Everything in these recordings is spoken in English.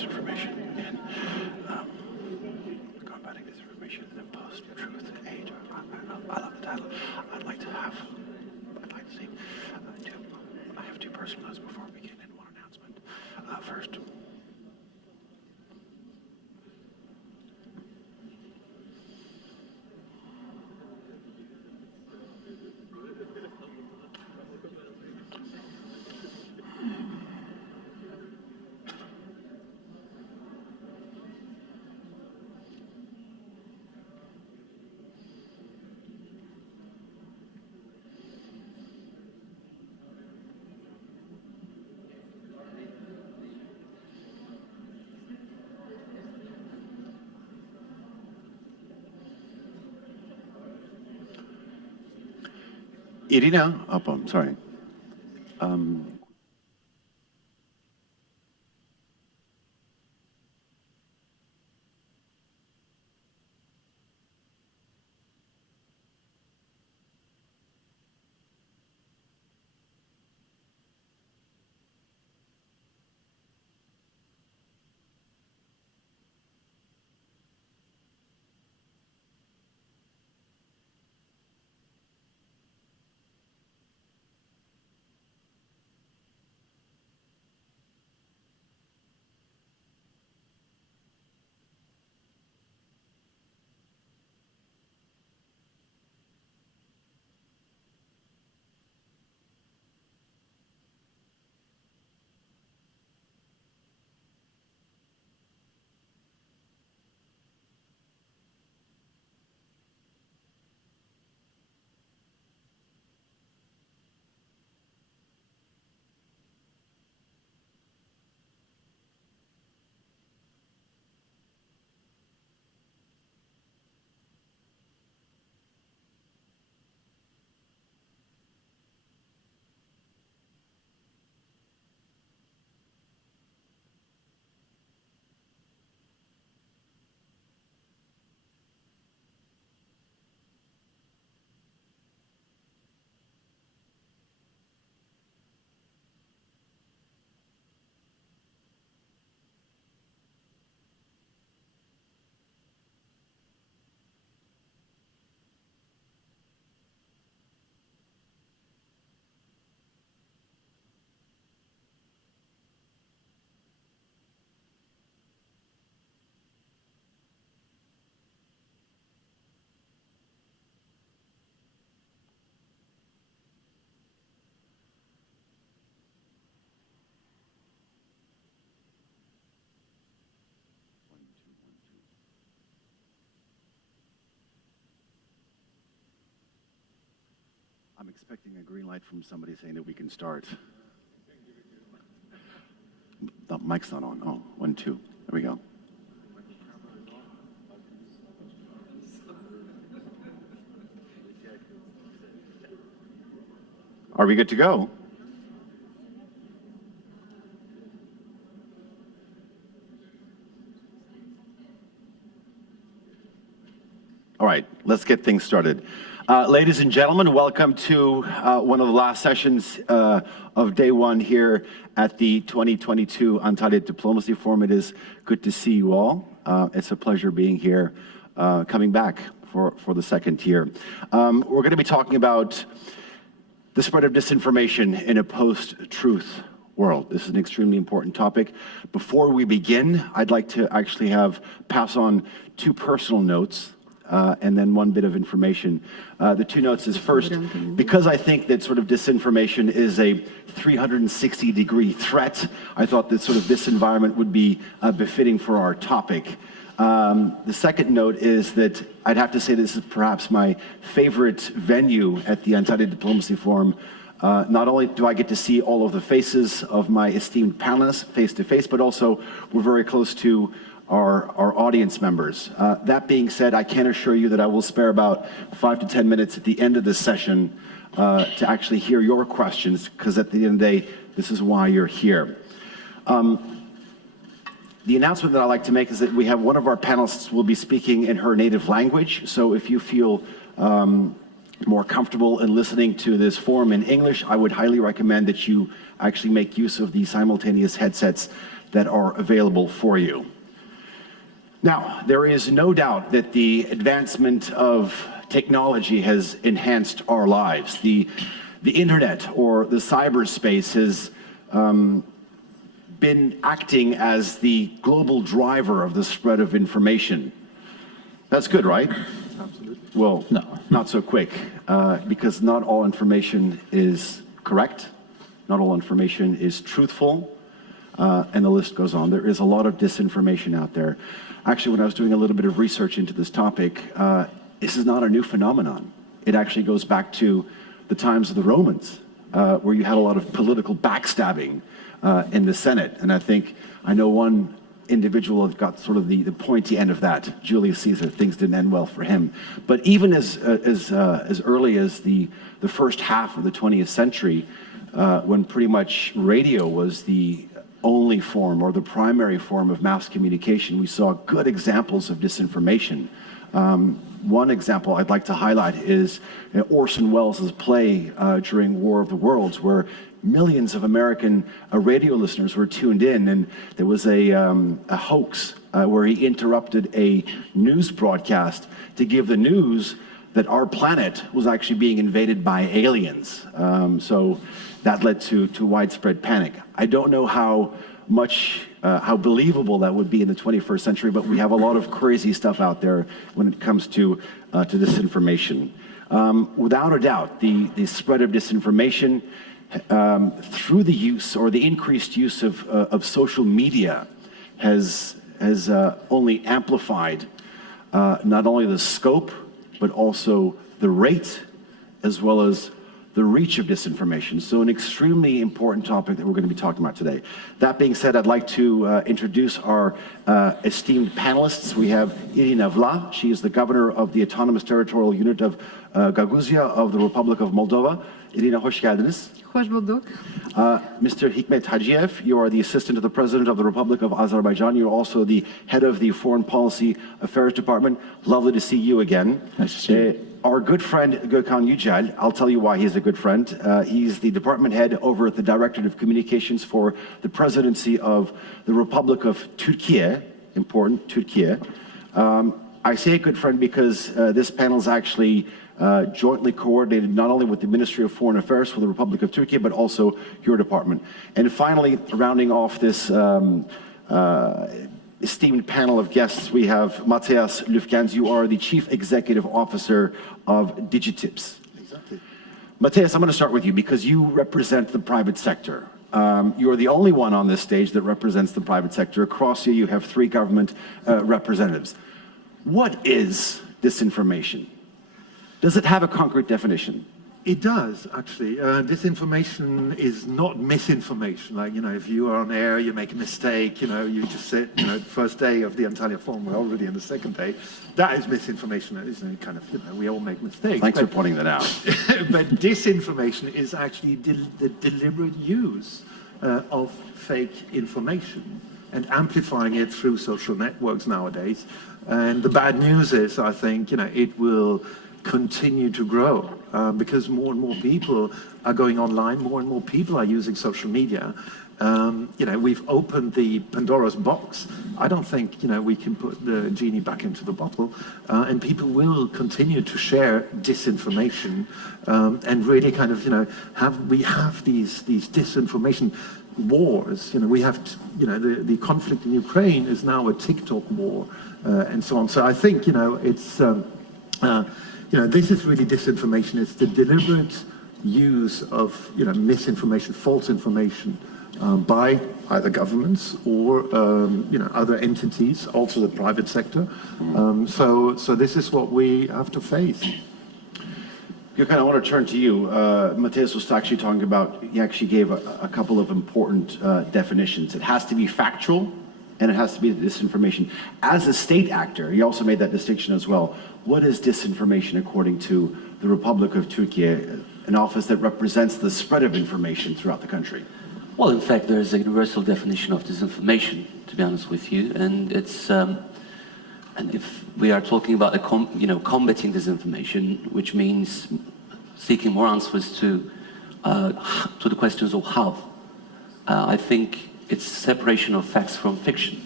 disinformation in combating disinformation in a post-truth age. I love the title. I'd like to see I have two personal notes before we begin and one announcement. First, Irina, I'm sorry. I'm expecting a green light from somebody saying that we can start. The mic's not on. Oh, 1, 2. There we go. Are we good to go? All right, let's get things started. Ladies and gentlemen, welcome to one of the last sessions of day one here at the 2022 Untitled Diplomacy Forum. It is good to see you all. It's a pleasure being here, coming back for the second year. We're going to be talking about the spread of disinformation in a post-truth world. This is an extremely important topic. Before we begin, I'd like to actually pass on two personal notes. And then one bit of information. The two notes is first, because I think that sort of disinformation is a 360-degree threat, I thought that sort of this environment would be befitting for our topic. The second note is that I'd have to say this is perhaps my favorite venue at the Untitled Diplomacy Forum. Not only do I get to see all of the faces of my esteemed panelists face to face, but also we're very close to our audience members. That being said, I can assure you that I will spare about 5 to 10 minutes at the end of this session to actually hear your questions, because at the end of the day, this is why you're here. The announcement that I like to make is that we have one of our panelists will be speaking in her native language, so if you feel more comfortable in listening to this forum in English, I would highly recommend that you actually make use of the simultaneous headsets that are available for you. Now, there is no doubt that the advancement of technology has enhanced our lives. The internet or the cyberspace has been acting as the global driver of the spread of information. That's good, right? Absolutely. Well, no, not so quick, because not all information is correct, not all information is truthful, and the list goes on. There is a lot of disinformation out there. Actually, when I was doing a little bit of research into this topic, this is not a new phenomenon. It actually goes back to the times of the Romans, where you had a lot of political backstabbing in the Senate. And I know one individual that got sort of the pointy end of that, Julius Caesar. Things didn't end well for him. But even as early as the first half of the 20th century, when pretty much radio was the only form or the primary form of mass communication, we saw good examples of disinformation. One example I'd like to highlight is Orson Welles' play during War of the Worlds, where millions of American radio listeners were tuned in, and there was a hoax where he interrupted a news broadcast to give the news that our planet was actually being invaded by aliens. So that led to widespread panic. I don't know how believable that would be in the 21st century, but we have a lot of crazy stuff out there when it comes to disinformation. Without a doubt, the spread of disinformation through the use or the increased use of social media has only amplified not only the scope, but also the rate, as well as the reach of disinformation. So an extremely important topic that we're going to be talking about today. That being said, I'd like to introduce our esteemed panelists. We have Irina Vla. She is the governor of the Autonomous Territorial Unit of Gaguzia of the Republic of Moldova. Irina, hoş geldiniz. Hoş bulduk. Mr. Hikmet Hacıyev, you are the assistant to the president of the Republic of Azerbaijan. You're also the head of the Foreign Policy Affairs Department. Lovely to see you again. Nice to see you. Our good friend Gökhan Yücel, I'll tell you why he's a good friend. He's the department head over at the Directorate of Communications for the presidency of the Republic of Turkey. Important, Turkey. I say a good friend because this panel is actually jointly coordinated not only with the Ministry of Foreign Affairs for the Republic of Turkey, but also your department. And finally, rounding off this esteemed panel of guests, we have Matthias Lüfgens. You are the Chief Executive Officer of Digitips. Exactly. Matthias, I'm going to start with you because you represent the private sector. You are the only one on this stage that represents the private sector. Across you have 3 government representatives. What is disinformation? Does it have a concrete definition? It does, actually. Disinformation is not misinformation. Like, if you are on air, you make a mistake, you just say, first day of the Untitled Forum, we're already in the second day. That is misinformation. We all make mistakes. Thanks for pointing that out. But disinformation is actually the deliberate use of fake information and amplifying it through social networks nowadays. And the bad news is, I think, it will continue to grow because more and more people are going online, more and more people are using social media. We've opened the Pandora's box. I don't think we can put the genie back into the bottle, and people will continue to share disinformation and really kind of we have these disinformation wars. We have the conflict in Ukraine is now a TikTok war and so on. So I think it's this is really disinformation. It's the deliberate use of misinformation, false information by either governments or other entities, also the private sector. So this is what we have to face. Gökhan, I want to turn to you. Matthias was actually talking about, he actually gave a couple of important definitions. It has to be factual, and it has to be disinformation. As a state actor, he also made that distinction as well. What is disinformation according to the Republic of Turkey, an office that represents the spread of information throughout the country? Well, in fact, there is a universal definition of disinformation, to be honest with you, and it's and if we are talking about combating disinformation, which means seeking more answers to the questions of how, I think It's separation of facts from fiction.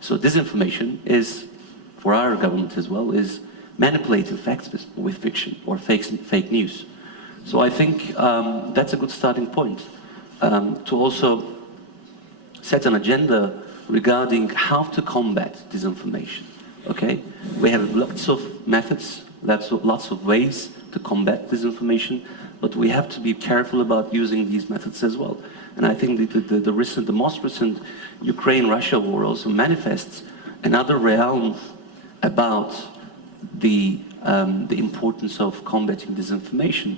So disinformation is, for our government as well, is manipulating facts with fiction or fake news. So I think that's a good starting point to also set an agenda regarding how to combat disinformation. Okay, we have lots of methods, lots of ways to combat disinformation, but we have to be careful about using these methods as well. And I think the most recent Ukraine-Russia war also manifests another realm about the importance of combating disinformation,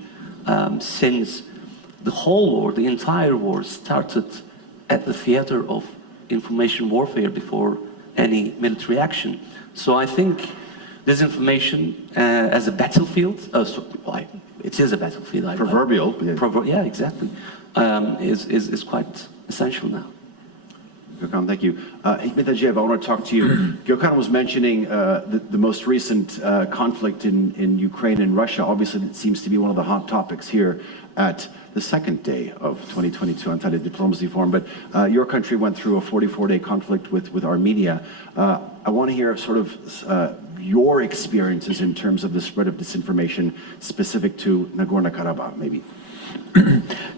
since the whole war, the entire war, started at the theater of information warfare before any military action. So I think disinformation as a battlefield, it is a battlefield. Proverbial. Yeah, exactly. Is quite essential now. Gökhan, thank you. Hikmet Ajiyev, I want to talk to you. Gökhan was mentioning the most recent conflict in Ukraine and Russia. Obviously, it seems to be one of the hot topics here at the second day of 2022 Untitled Diplomacy Forum. But your country went through a 44-day conflict with Armenia. I want to hear sort of your experiences in terms of the spread of disinformation specific to Nagorno-Karabakh, maybe.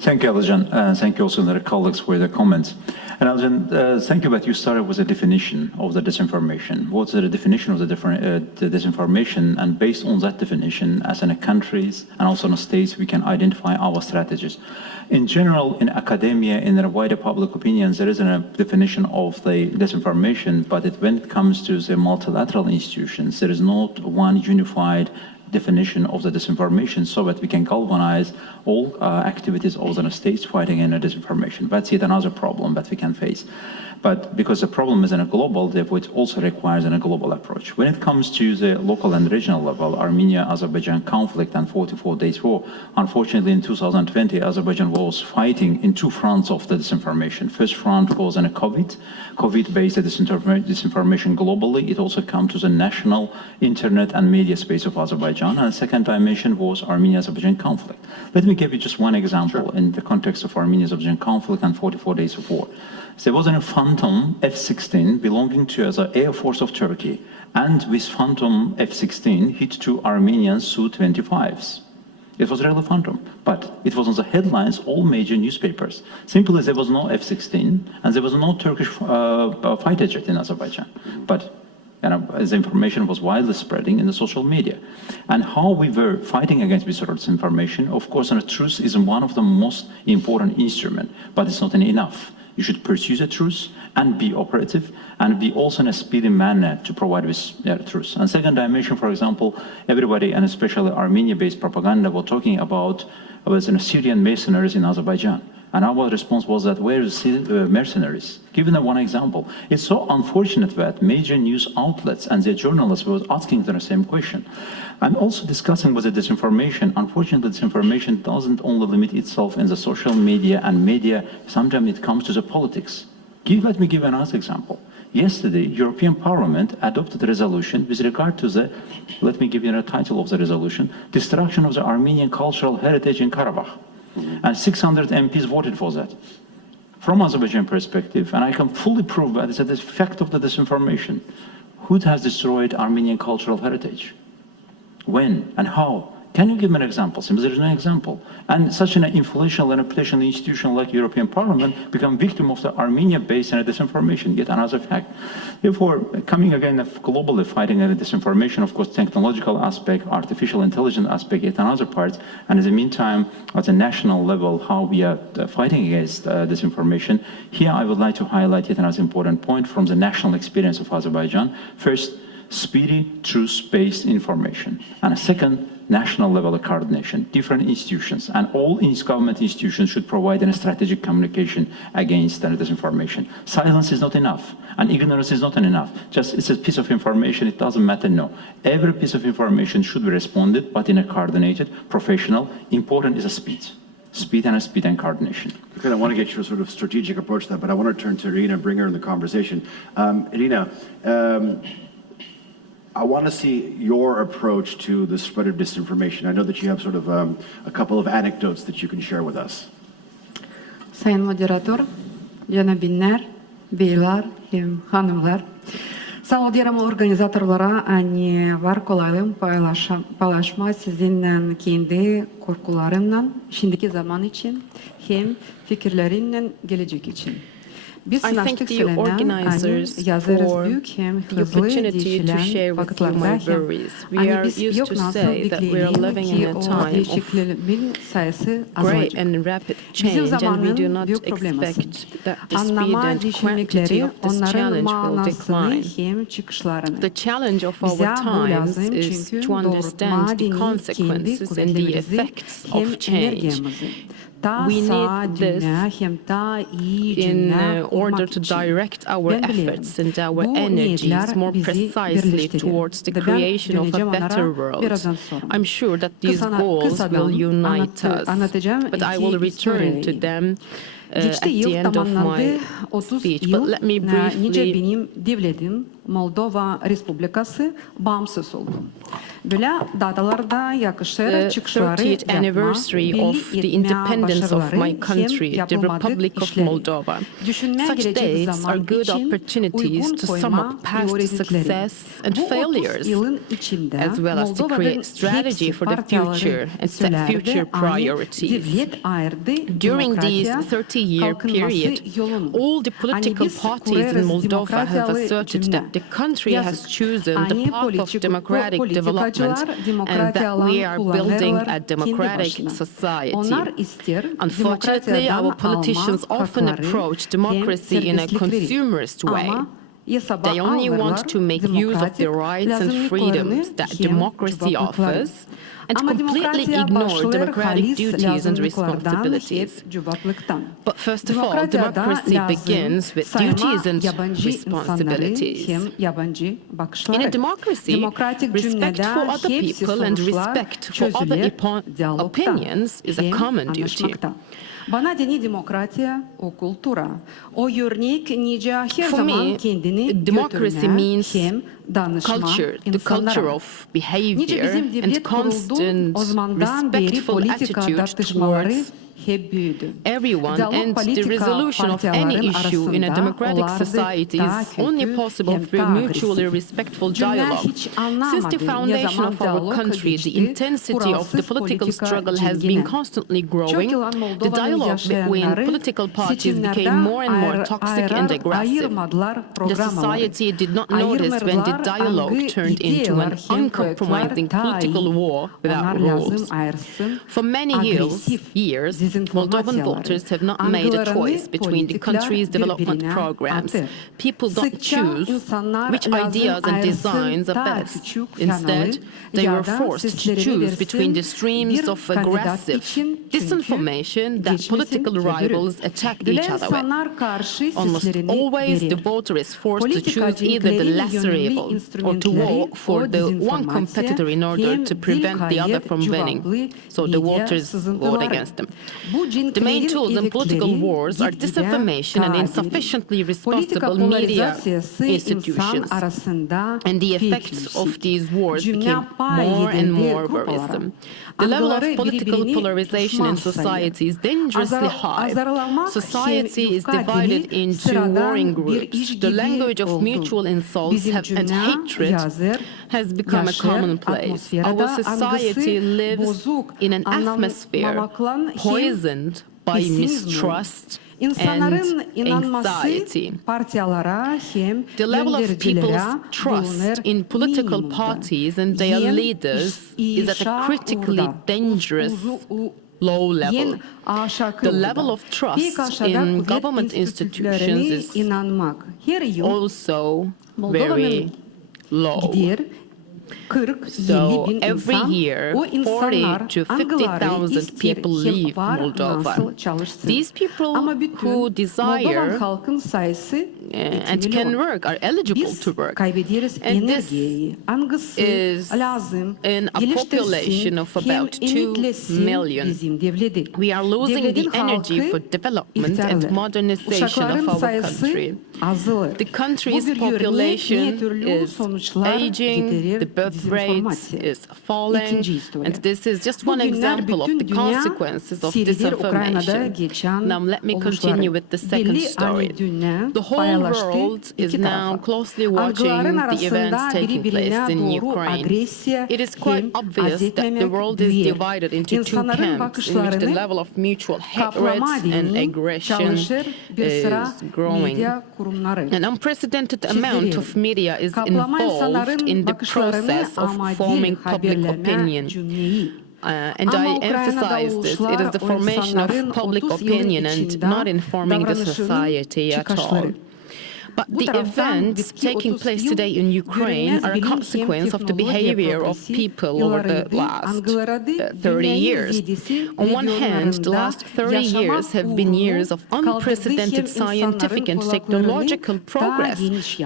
Thank you, Aljan, and thank you also to the colleagues for their comments. And Aljan, thank you that you started with a definition of the disinformation. What's the definition of the disinformation? And based on that definition, as in the countries and also in the states, we can identify our strategies. In general, in academia, in the wider public opinion, there isn't a definition of the disinformation, but when it comes to the multilateral institutions, there is not one unified definition of the disinformation so that we can galvanize all activities of the states fighting in a disinformation. That's yet another problem that we can face. But because the problem is in a global, therefore it also requires a global approach. When it comes to the local and regional level, Armenia-Azerbaijan conflict and 44 days war, unfortunately in 2020, Azerbaijan was fighting in two fronts of the disinformation. First front was in a COVID-based disinformation globally. It also came to the national internet and media space of Azerbaijan. And the second dimension was Armenia-Azerbaijan conflict. Let me give you just one example in the context of Armenia-Azerbaijan conflict and 44 days of war. There was a Phantom F-16 belonging to the Air Force of Turkey, and with Phantom F-16 hit two Armenian Su-25s. It was really Phantom, but it was on the headlines all major newspapers. Simply, there was no F-16, and there was no Turkish fighter jet in Azerbaijan. But the information was widely spreading in the social media. And how we were fighting against this sort of disinformation, of course, and the truth is one of the most important instruments, but it's not enough. You should pursue the truth and be operative and be also in a speedy manner to provide this truth. And second dimension, for example, everybody, and especially Armenia-based propaganda, were talking about Syrian mercenaries in Azerbaijan. And our response was that where is mercenaries? Given one example, it's so unfortunate that major news outlets and their journalists were asking the same question. I'm also discussing with the disinformation. Unfortunately, disinformation doesn't only limit itself in the social media and media. Sometimes it comes to the politics. Let me give another example. Yesterday, European Parliament adopted a resolution with regard to the, let me give you a title of the resolution, destruction of the Armenian cultural heritage in Karabakh. And 600 MPs voted for that. From Azerbaijan perspective, and I can fully prove that it's a fact of the disinformation. Who has destroyed Armenian cultural heritage? When and how? Can you give me an example? Simply there is no example. And such an influential and reputational institution like European Parliament become victim of the Armenia-based disinformation, yet another fact. Therefore, coming again globally fighting disinformation, of course, technological aspect, artificial intelligence aspect, yet another part. And in the meantime, at the national level, how we are fighting against disinformation. Here, I would like to highlight yet another important point from the national experience of Azerbaijan. First, speedy, truth-based information. And a second, national level of coordination, different institutions, and all government institutions should provide a strategic communication against disinformation. Silence is not enough, and ignorance is not enough. Just it's a piece of information, it doesn't matter, no. Every piece of information should be responded, but in a coordinated, professional. Important is a speed. Speed and coordination. Okay, I want to get your sort of strategic approach to that, but I want to turn to Irina and bring her in the conversation. Irina, I want to see your approach to the spread of disinformation. I know that you have sort of a couple of anecdotes that you can share with us. Sayın Moderator, Janabinler, beyler hem hanımlar. Sağ diyelim organizatorlara ani var kolayım paylaşma sizinle kendi korkularımla şimdiki zaman için hem fikirlerimle gelecek için. Biz I thank the organizers for the opportunity to share with you my worries. We are used to say that we are living in a time of great and rapid change, and we do not expect that the speed and quantity of this challenge will decline. The challenge of our times is to understand the consequences and the effects of change. We need this in order to direct our efforts and our energies more precisely towards the creation of a better world. I'm sure that these goals will unite us, but I will return to them at the end of my speech. But let me briefly... Moldova Respublikası bağımsız oldu. Böyle datalarda yakışır çıkışları 30th anniversary of the independence of my country, the Republic of Moldova. Such days are good opportunities to sum up past success and failures, as well as to create strategy for the future and set future priorities. During this 30-year period, all the political parties in Moldova have asserted that the country has chosen the path of democratic development and that we are building a democratic society. Unfortunately, our politicians often approach democracy in a consumerist way. They only want to make use of the rights and freedoms that democracy offers and completely ignore democratic duties and responsibilities. But first of all, democracy begins with duties and responsibilities. In a democracy, respect for other people and respect for other opinions is a common duty. Bana dini demokratiya, o kultura, o örnek nice her zaman kendini democracy means hem danışma culture, the culture of behavior and constant respectful attitude towards everyone, and the resolution of any issue in a democratic society is only possible through mutually respectful dialogue. Since the foundation of our country, the intensity of the political struggle has been constantly growing. The dialogue between political parties became more and more toxic and aggressive. The society did not notice when the dialogue turned into an uncompromising political war without rules. For many years, Moldovan voters have not made a choice between the country's development programs. People don't choose which ideas and designs are best. Instead, they were forced to choose between the streams of aggressive disinformation that political rivals attack each other with. Almost always, the voter is forced to choose either the lesser evil or to vote for the one competitor in order to prevent the other from winning. So the voters vote against them. The main tools in political wars are disinformation and insufficiently responsible media institutions. And the effects of these wars became more and more worrisome. The level of political polarization in society is dangerously high. Society is divided into warring groups. The language of mutual insults and hatred has become a commonplace. Our society lives in an atmosphere poisoned by mistrust and anxiety. The level of people's trust in political parties and their leaders is at a critically dangerous low level. The level of trust in government institutions is also very low. So every year, 40 to 50,000 people leave Moldova. These people who desire and can work, are eligible to work. And this is in a population of about 2 million. We are losing the energy for development and modernization of our country. The country's population is aging, the birth rate is falling, and this is just one example of the consequences of disinformation. Now let me continue with the second story. The whole world is now closely watching the events taking place in Ukraine. It is quite obvious that the world is divided into two camps in which the level of mutual hatred and aggression is growing. An unprecedented amount of media is involved in the process of forming public opinion. And I emphasize this, it is the formation of public opinion and not informing the society at all. But the events taking place today in Ukraine are a consequence of the behavior of people over the last 30 years. On one hand, the last 30 years have been years of unprecedented scientific and technological progress,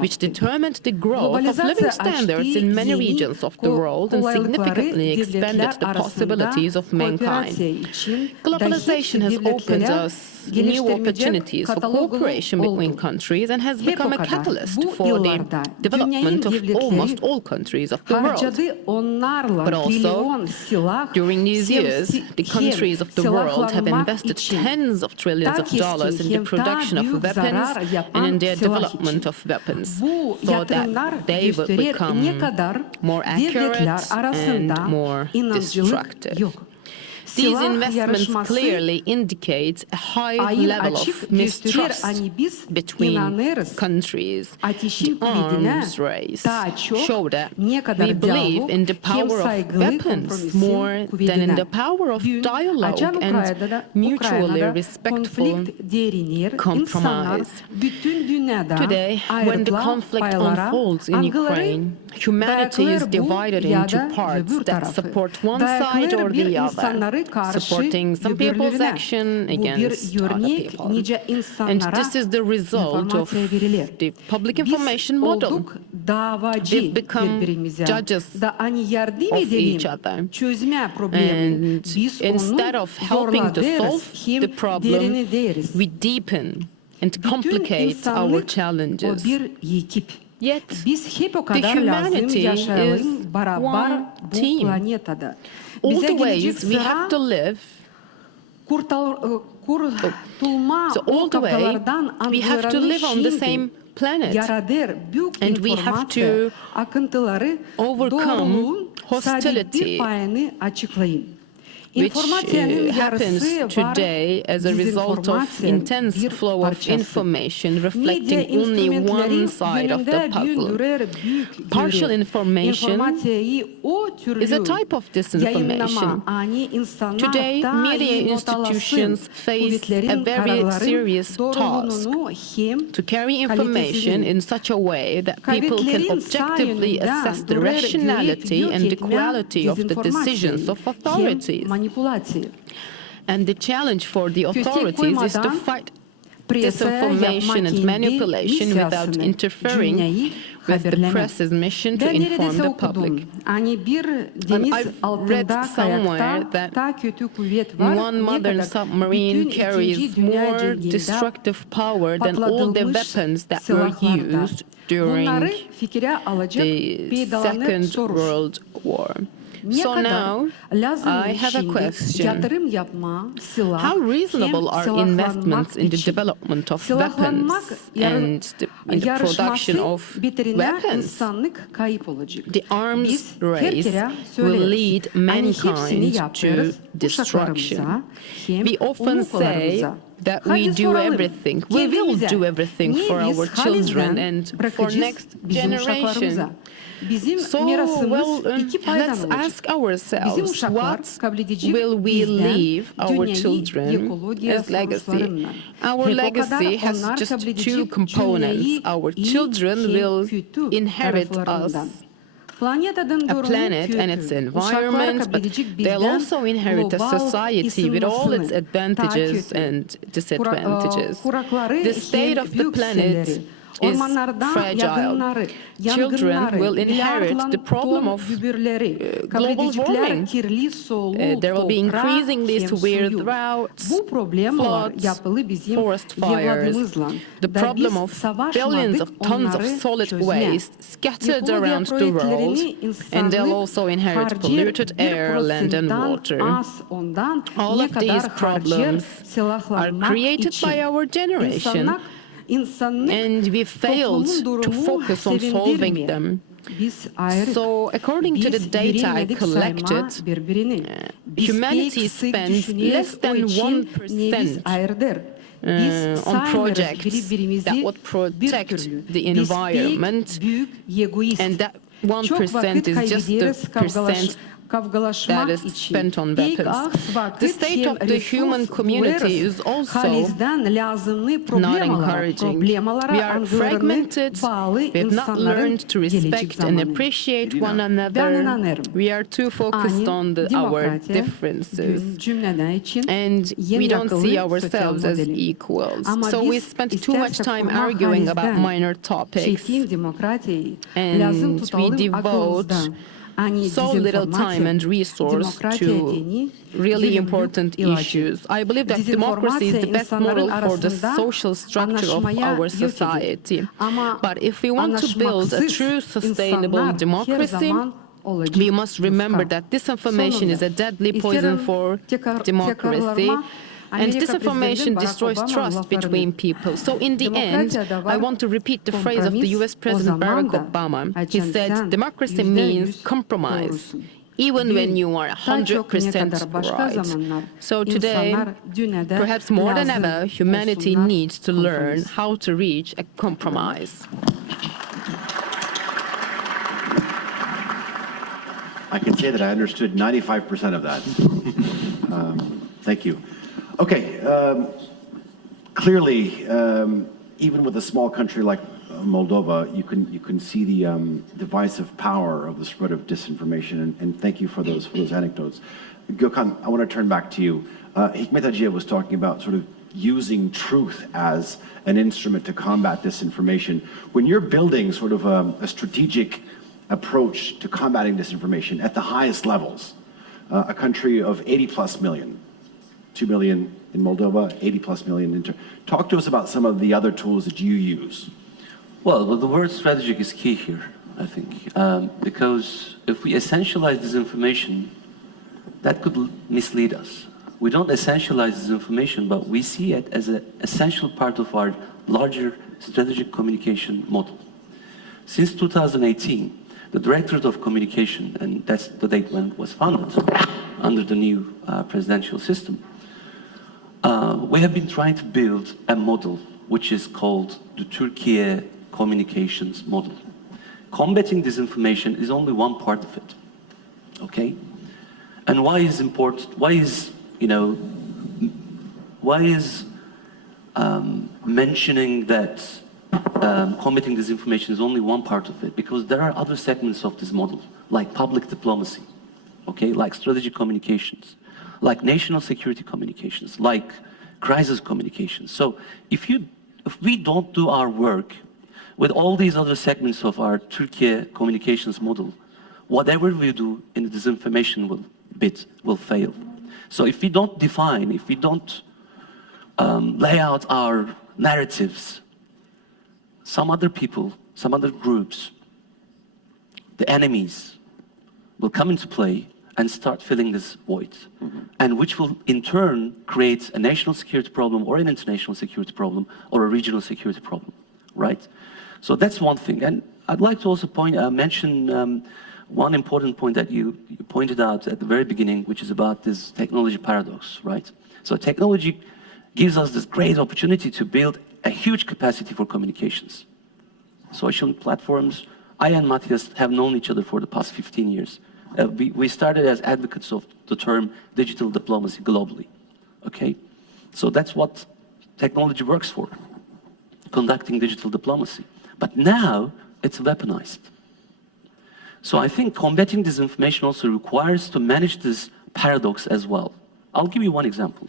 which determined the growth of living standards in many regions of the world and significantly expanded the possibilities of mankind. Globalization has opened us new opportunities for cooperation between countries and has become a catalyst for the development of almost all countries of the world. But also, during these years, the countries of the world have invested tens of trillions of dollars in the production of weapons and in their development of weapons, so that they will become more accurate and more destructive. These investments clearly indicate a high level of mistrust between countries. The arms race show that we believe in the power of weapons more than in the power of dialogue and mutually respectful compromise. Today, when the conflict unfolds in Ukraine, humanity is divided into parts that support one side or the other, supporting some people's action against other people. And this is the result of the public information model. We've become judges of each other. And instead of helping to solve the problem, we deepen and complicate our challenges. Yet, the humanity is one team. All the ways we have to live, so all the way we have to live on the same planet, and we have to overcome hostility, which happens today as a result of intense flow of information reflecting only one side of the puzzle. Partial information is a type of disinformation. Today, media institutions face a very serious task to carry information in such a way that people can objectively assess the rationality and the quality of the decisions of authorities. And the challenge for the authorities is to fight disinformation and manipulation without interfering with the press's mission to inform the public. And I've read somewhere that one modern submarine carries more destructive power than all the weapons that were used during the Second World War. So now, I have a question. How reasonable are investments in the development of weapons and in the production of weapons? The arms race will lead mankind to destruction. We often say that we do everything, we will do everything for our children and for next generation. So, well, let's ask ourselves, what will we leave our children as legacy? Our legacy has just two components. Our children will inherit us a planet and its environment, but they'll also inherit a society with all its advantages and disadvantages. The state of the planet is fragile. Children will inherit the problem of global warming. There will be increasingly severe droughts, floods, forest fires. The problem of billions of tons of solid waste scattered around the world, and they'll also inherit polluted air, land, and water. All of these problems are created by our generation, and we failed to focus on solving them. So, according to the data I collected, humanity spends less than 1% on projects that would protect the environment, and that 1% is just the percent that is spent on weapons. The state of the human community is also not encouraging. We are fragmented, we have not learned to respect and appreciate one another. We are too focused on our differences, and we don't see ourselves as equals. So we spend too much time arguing about minor topics, and we devote so little time and resource to really important issues. I believe that democracy is the best model for the social structure of our society. But if we want to build a true sustainable democracy, we must remember that disinformation is a deadly poison for democracy. And disinformation destroys trust between people. So in the end, I want to repeat the phrase of the US President Barack Obama. He said, democracy means compromise, even when you are 100% right. So today, perhaps more than ever, humanity needs to learn how to reach a compromise. I can say that I understood 95% of that. Thank you. Okay, clearly, even with a small country like Moldova, you can see the divisive power of the spread of disinformation, and thank you for those anecdotes. Gökhan, I want to turn back to you. Hikmet Hacıyev was talking about sort of using truth as an instrument to combat disinformation. When you're building sort of a strategic approach to combating disinformation at the highest levels, a country of 80+ million, 2 million in Moldova, 80+ million. Talk to us about some of the other tools that you use. Well, the word strategic is key here, I think, because if we essentialize disinformation, that could mislead us. We don't essentialize disinformation, but we see it as an essential part of our larger strategic communication model. Since 2018, the Directorate of Communication, and that's the date when it was founded under the new presidential system, we have been trying to build a model which is called the Turkey communications model. Combating disinformation is only one part of it, okay? And why is important? Why is, mentioning that combating disinformation is only one part of it? Because there are other segments of this model, like public diplomacy, okay, like strategic communications, like national security communications, like crisis communications. So if we don't do our work with all these other segments of our Turkey communications model, whatever we do in the disinformation bit will fail. So if we don't define, if we don't lay out our narratives, some other people, some other groups, the enemies, will come into play and start filling this void, and which will in turn create a national security problem or an international security problem or a regional security problem, right? So that's one thing. And I'd like to also mention one important point that you pointed out at the very beginning, which is about this technology paradox, right? So technology gives us this great opportunity to build a huge capacity for communications. Social platforms, I and Matthias have known each other for the past 15 years. We started as advocates of the term digital diplomacy globally, okay? So that's what technology works for, conducting digital diplomacy. But now it's weaponized. So I think combating disinformation also requires to manage this paradox as well. I'll give you one example.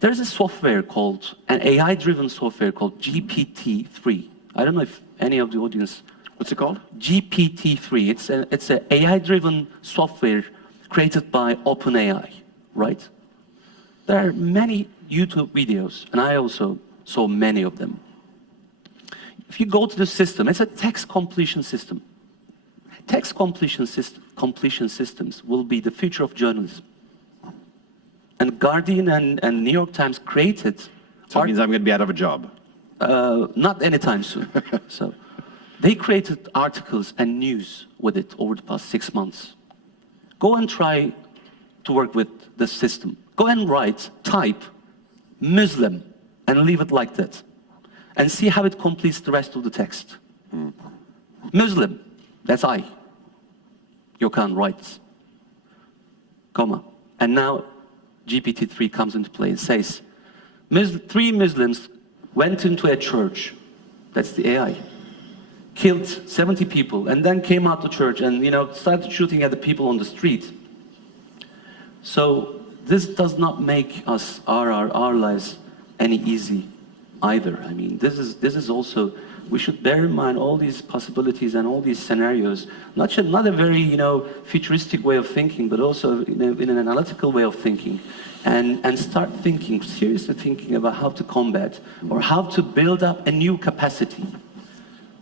There's a software called, an AI-driven software called GPT-3. I don't know if any of the audience. What's it called? GPT-3. It's an AI-driven software created by OpenAI, right? There are many YouTube videos, and I also saw many of them. If you go to the system, it's a text completion system. Text completion systems will be the future of journalism. And Guardian and New York Times created. So it means I'm going to be out of a job. Not anytime soon. So they created articles and news with it over the past 6 months. Go and try to work with the system. Go and type Muslim and leave it like that. And see how it completes the rest of the text. Muslim, that's I. Gökhan writes, comma. And now GPT-3 comes into play and says, 3 Muslims went into a church, that's the AI, killed 70 people, and then came out to church and started shooting at the people on the street. So this does not make us our lives any easy either. I mean, this is also, we should bear in mind all these possibilities and all these scenarios, not a very futuristic way of thinking, but also in an analytical way of thinking, and start seriously thinking about how to combat or how to build up a new capacity.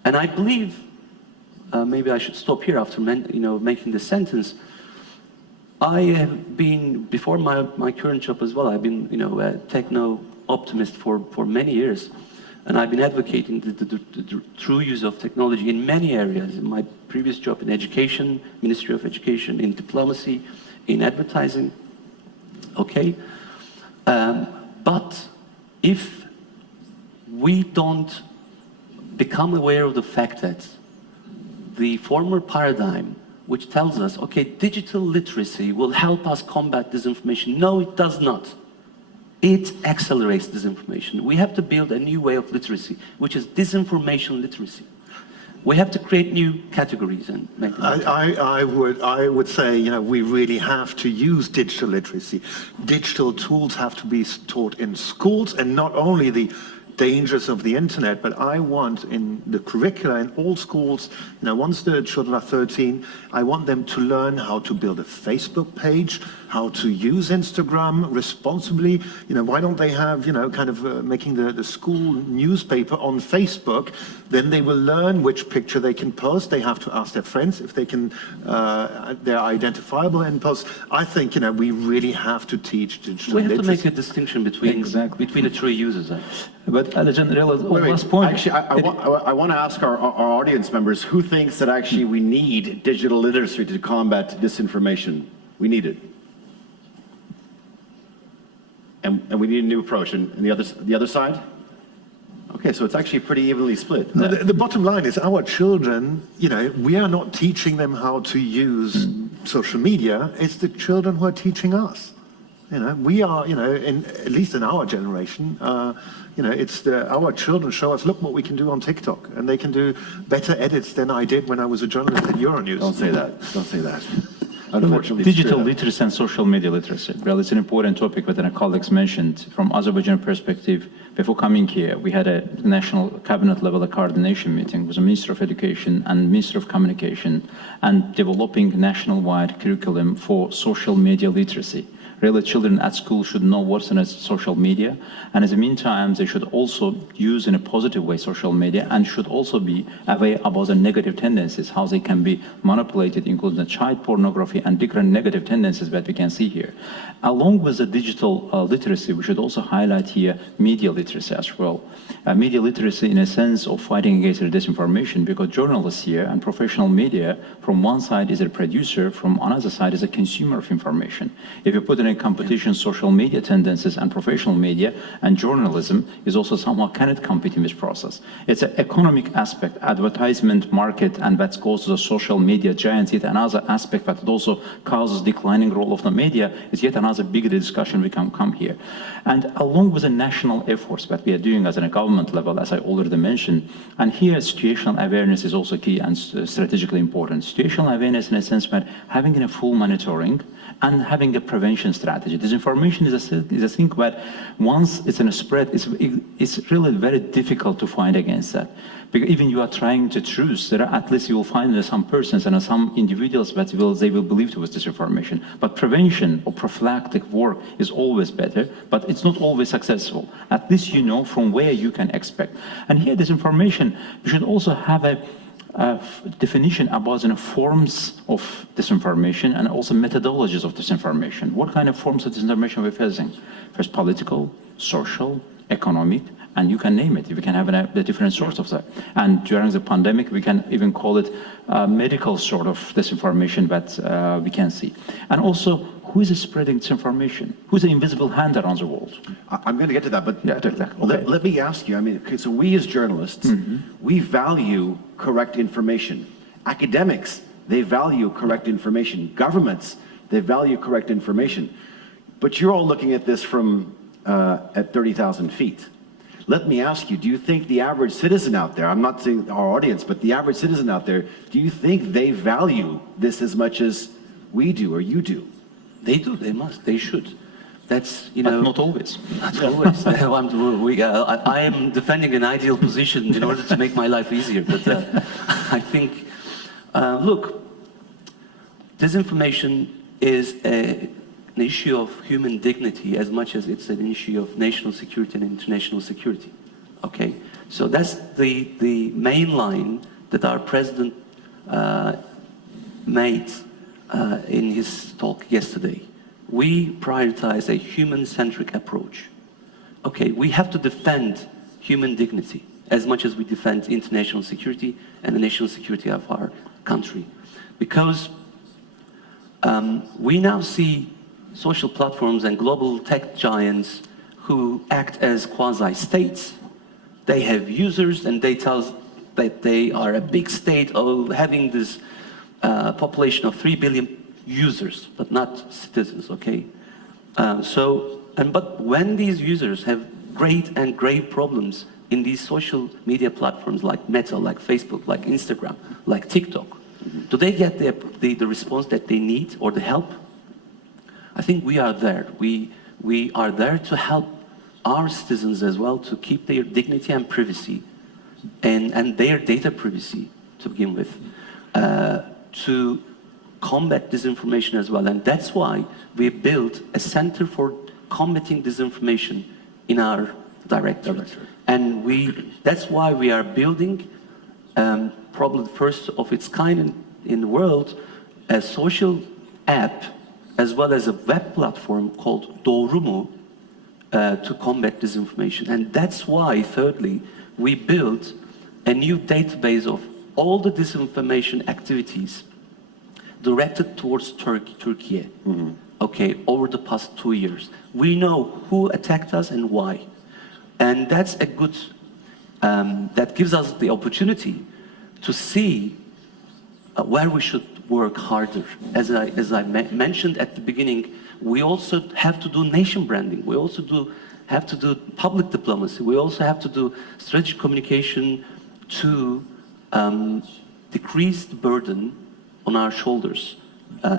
And I believe, maybe I should stop here after making this sentence. I have been, before my current job as well, I've been a techno-optimist for many years. And I've been advocating the true use of technology in many areas. In my previous job in education, Ministry of Education, in diplomacy, in advertising. Okay? But if we don't become aware of the fact that the former paradigm, which tells us, okay, digital literacy will help us combat disinformation. No, it does not. It accelerates disinformation. We have to build a new way of literacy, which is disinformation literacy. We have to create new categories and make them. I would say, we really have to use digital literacy. Digital tools have to be taught in schools, and not only the dangers of the internet, but I want in the curricula in all schools, once the children are 13, I want them to learn how to build a Facebook page, how to use Instagram responsibly. Why don't they have, making the school newspaper on Facebook? Then they will learn which picture they can post. They have to ask their friends if they can, they're identifiable and post. I think, we really have to teach digital literacy. We have to make a distinction between the true users. But last point. Actually, I want to ask our audience members who thinks that actually we need digital literacy to combat disinformation. We need it. And we need a new approach. And the other side? Okay, so it's actually pretty evenly split. No, the bottom line is our children, we are not teaching them how to use social media. It's the children who are teaching us. We are, at least in our generation, it's our children show us, look what we can do on TikTok, and they can do better edits than I did when I was a journalist at Euronews. Don't say that. Don't say that. Unfortunately, digital literacy and social media literacy. Well, it's an important topic that our colleagues mentioned. From Azerbaijan perspective, before coming here, we had a national cabinet level coordination meeting with the Minister of Education and Minister of Communication, and developing national-wide curriculum for social media literacy. Really, children at school should know what's in social media, and in the meantime, they should also use in a positive way social media, and should also be aware about the negative tendencies, how they can be manipulated, including the child pornography and different negative tendencies that we can see here. Along with the digital literacy, we should also highlight here media literacy as well. Media literacy in a sense of fighting against the disinformation, because journalists here and professional media, from one side is a producer, from another side is a consumer of information. If you put in a competition social media tendencies and professional media, and journalism is also somehow cannot compete in this process. It's an economic aspect, advertisement market, and that goes to the social media giants. Yet another aspect that also causes declining role of the media is yet another big discussion we can come here. And along with the national efforts that we are doing as a government level, as I already mentioned, and here situational awareness is also key and strategically important. Situational awareness in a sense that having a full monitoring and having a prevention strategy. Disinformation is a thing that once it's in a spread, it's really very difficult to fight against that. Because even you are trying to truth, there are, at least you will find some persons and some individuals that they will believe it was disinformation. But prevention or prophylactic work is always better, but it's not always successful. At least you know from where you can expect. And here, disinformation, we should also have a definition about the forms of disinformation and also methodologies of disinformation. What kind of forms of disinformation we're facing? First, political, social, economic, and you can name it. We can have a different source of that. And during the pandemic, we can even call it medical sort of disinformation that we can see. And also, who is spreading disinformation? Who's the invisible hand around the world? I'm going to get to that, but Yeah, okay. let me ask you, I mean, okay, so we as journalists, we value correct information. Academics, they value correct information. Governments, they value correct information. But you're all looking at this from at 30,000 feet. Let me ask you, do you think the average citizen out there, I'm not saying our audience, but the average citizen out there, do you think they value this as much as we do or you do? They do, they must, they should. That's, you But know... not always. Not always. I am defending an ideal position in order to make my life easier, but I think, look, disinformation is an issue of human dignity as much as it's an issue of national security and international security, okay? So that's the main line that our president made in his talk yesterday. We prioritize a human-centric approach. Okay, we have to defend human dignity as much as we defend international security and the national security of our country. Because we now see social platforms and global tech giants who act as quasi-states. They have users and they tell us that they are a big state of having this population of 3 billion users, but not citizens, okay? But when these users have great and grave problems in these social media platforms like Meta, like Facebook, like Instagram, like TikTok, do they get the response that they need or the help? I think we are there. We are there to help our citizens as well to keep their dignity and privacy and their data privacy to begin with, to combat disinformation as well. And that's why we built a Center for Combating Disinformation in our directorate. And that's why we are building, probably the first of its kind in the world, a social app as well as a web platform called Doğru Mu to combat disinformation. And that's why, thirdly, we built a new database of all the disinformation activities directed towards Turkey, okay, over the past 2 years. We know who attacked us and why. And that's a good, that gives us the opportunity to see where we should work harder. As I mentioned at the beginning, we also have to do nation branding. We also have to do public diplomacy. We also have to do strategic communication to decrease the burden on our shoulders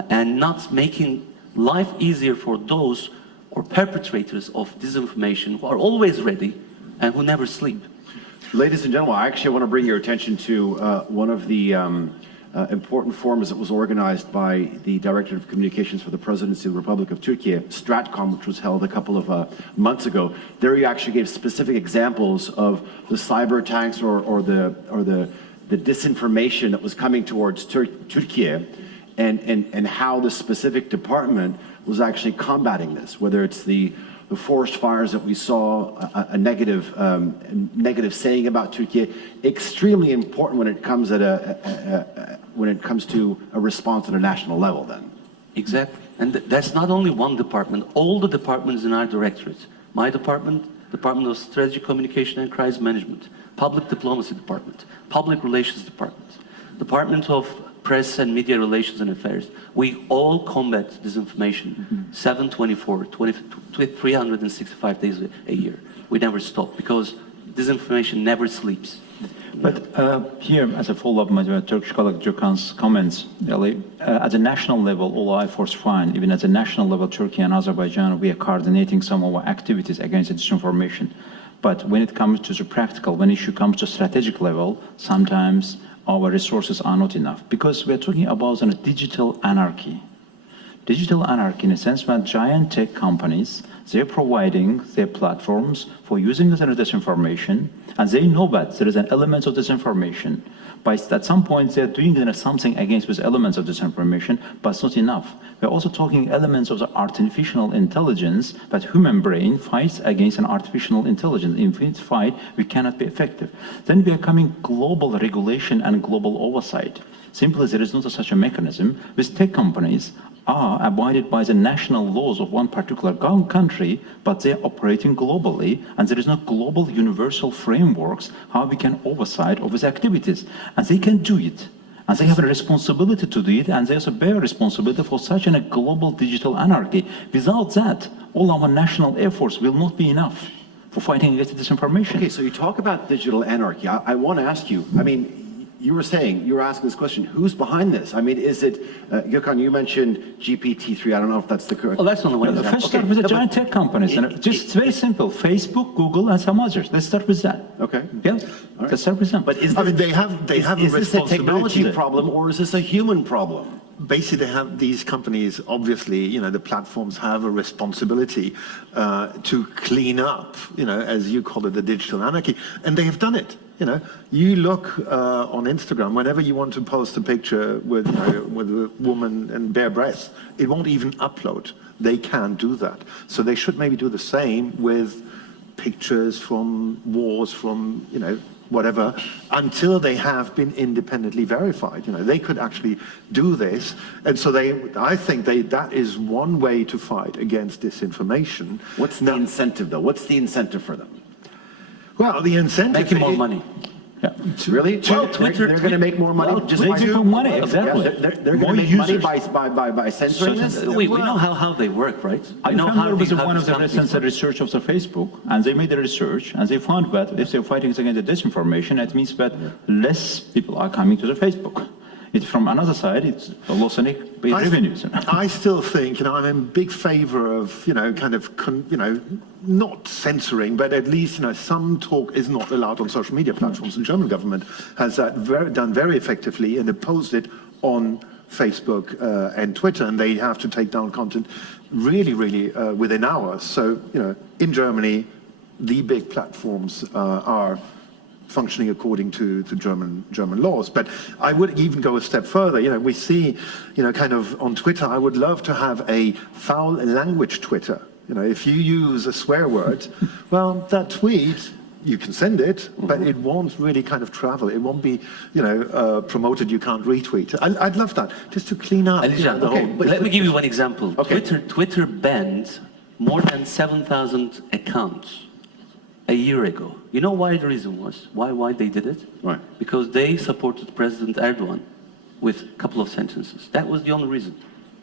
and not making life easier for those or perpetrators of disinformation who are always ready and who never sleep. Ladies and gentlemen, I actually want to bring your attention to one of the important forums that was organized by the Director of Communications for the Presidency of the Republic of Turkey, Stratcom, which was held a couple of months ago. There he actually gave specific examples of the cyber attacks or the disinformation that was coming towards Turkey and how the specific department was actually combating this, whether it's the forest fires that we saw, a negative saying about Turkey, extremely important when it comes to a response at a national level then. Exactly. And that's not only one department, all the departments in our directorate. My department, Department of Strategic Communication and Crisis Management, Public Diplomacy Department, Public Relations Department, Department of Press and Media Relations and Affairs. We all combat disinformation 7/24, 365 days a year. We never stop because disinformation never sleeps. But here, as a follow-up, my Turkish colleague Gökhan's comments, at a national level, all efforts fine. Even at a national level, Turkey and Azerbaijan, we are coordinating some of our activities against disinformation. But when it comes to the practical, when issue comes to strategic level, sometimes our resources are not enough. Because we're talking about a digital anarchy. Digital anarchy in a sense where giant tech companies, they're providing their platforms for using this disinformation, and they know that there is an element of disinformation. But at some point, they're doing something against these elements of disinformation, but it's not enough. We're also talking elements of the artificial intelligence, but human brain fights against an artificial intelligence. In this fight, we cannot be effective. Then we are coming global regulation and global oversight. Simply, there is not such a mechanism. With tech companies are abided by the national laws of one particular country, but they're operating globally, and there is no global universal frameworks how we can oversight of these activities. And they can do it. And they have a responsibility to do it, and there's a bare responsibility for such a global digital anarchy. Without that, all our national efforts will not be enough for fighting against disinformation. Okay, so you talk about digital anarchy. I want to ask you, I mean, you were asking this question, who's behind this? I mean, is it, Gökhan, you mentioned GPT-3, I don't know if that's the correct... Well, that's not the one. Let's start with the giant tech companies. Just very simple, Facebook, Google, and some others. Let's start with that. Okay. Yeah, right. let's start with them. But is I mean, they have a is this a technology responsibility. problem, or is this a human problem? Basically, they have these companies, obviously, the platforms have a responsibility to clean up, as you call it, the digital anarchy, and they have done it. You look on Instagram, whenever you want to post a picture with a woman and bare breasts, it won't even upload. They can't do that. So they should maybe do the same with pictures from wars, from, whatever, until they have been independently verified. They could actually do this. And so I think that is one way to fight against disinformation. What's the incentive, though? What's the incentive for them? Well, the incentive... Making more money. Yeah. Really? Well, They're going to make more money just They by... do money, exactly. Yeah, they're going to make money by censoring this? We know how they work, right? I know how was one of the recent research of the Facebook, and they made the research, and they found that if they're fighting against the disinformation, it means that less people are coming to the Facebook. It's from another side, it's a loss in revenues. I still think, I'm in big favor of, not censoring, but at least, some talk is not allowed on social media platforms. The German government has done very effectively and opposed it on Facebook and Twitter, and they have to take down content really, really within hours. So, in Germany, the big platforms are functioning according to German laws. But I would even go a step further. We see, on Twitter, I would love to have a foul language Twitter. If you use a swear word, well, that tweet, you can send it, but it won't really travel. It won't be, promoted, you can't retweet. I'd love that, just to clean up. But let me give you one example. Okay. Twitter banned more than 7,000 accounts a year ago. You know why the reason was? Why they did it? Right. Because they supported President Erdogan with a couple of sentences. That was the only reason.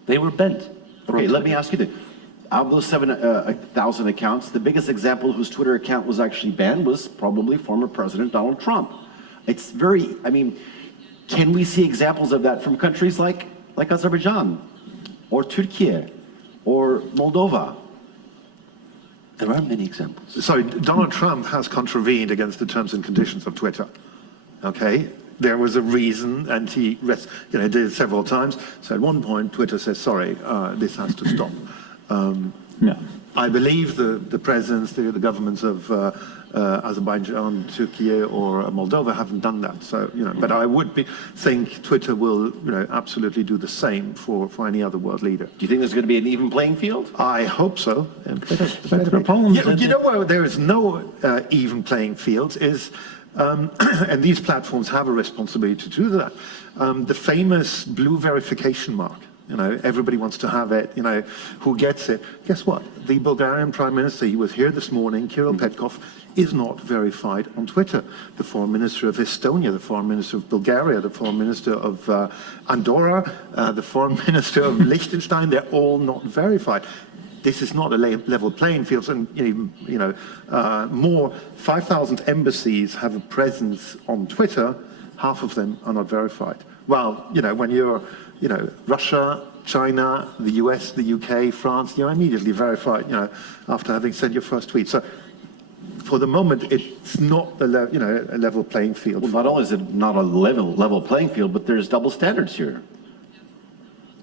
They were banned. Okay, let me ask you this. Out of those 7,000 accounts, the biggest example whose Twitter account was actually banned was probably former President Donald Trump. It's can we see examples of that from countries like Azerbaijan or Turkey or Moldova? There are many examples. Sorry, Donald Trump has contravened against the terms and conditions of Twitter. Okay? There was a reason, and he did it several times. So at one point, Twitter says, sorry, this has to stop. I believe the presidents, the governments of Azerbaijan, Turkey, or Moldova haven't done that. So, but I would think Twitter will, absolutely do the same for any other world leader. Do you think there's going to be an even playing field? I hope so. The problem is where there is no even playing field is, and these platforms have a responsibility to do that. The famous blue verification mark. Everybody wants to have it, who gets it. Guess what? The Bulgarian Prime Minister, he was here this morning, Kirill Petkov, is not verified on Twitter. The Foreign Minister of Estonia, the Foreign Minister of Bulgaria, the Foreign Minister of Andorra, the Foreign Minister of Liechtenstein, they're all not verified. this is not a level playing field. And more 5,000 embassies have a presence on Twitter. Half of them are not verified. Well, when you're, Russia, China, the US, the UK, France, you're immediately verified, after having sent your first tweet. So for the moment, it's not a level playing field. Well, not only is it not a level playing field, but there's double standards here.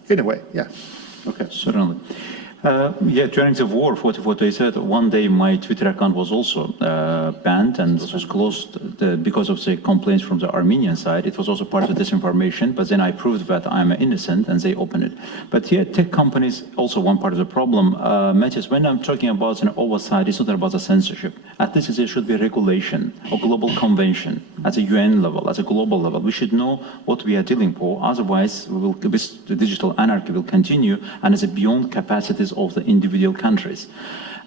In a way, yeah. Okay. Certainly. Yeah, during the war, what I said, one day my Twitter account was also banned and it was closed because of the complaints from the Armenian side. It was also part of disinformation, but then I proved that I'm innocent and they opened it. But yeah, tech companies, also one part of the problem, Matthias, when I'm talking about an oversight, it's not about the censorship. At least there should be regulation or global convention at a UN level, at a global level. We should know what we are dealing for, otherwise the digital anarchy will continue and it's beyond capacities of the individual countries.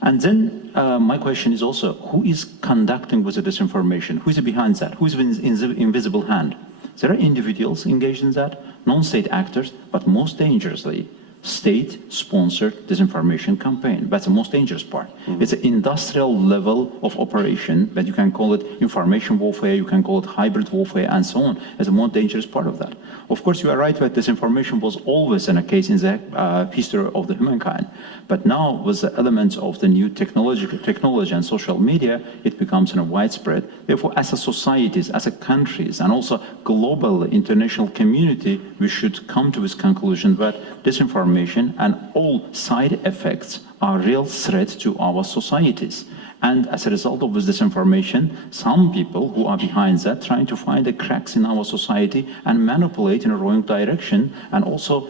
And then my question is also, who is conducting with the disinformation? Who is behind that? Who is in the invisible hand? There are individuals engaged in that, non-state actors, but most dangerously, state-sponsored disinformation campaign. That's the most dangerous part. Mm-hmm. It's an industrial level of operation, that you can call it information warfare, you can call it hybrid warfare, and so on, as a more dangerous part of that. Of course, you are right that disinformation was always in a case in the history of the humankind. But now, with the elements of the new technology and social media, it becomes widespread. Therefore, as a societies, as a countries, and also global international community, we should come to this conclusion that disinformation and all side effects are real threats to our societies. And as a result of this disinformation, some people who are behind that trying to find the cracks in our society and manipulate in a wrong direction, and also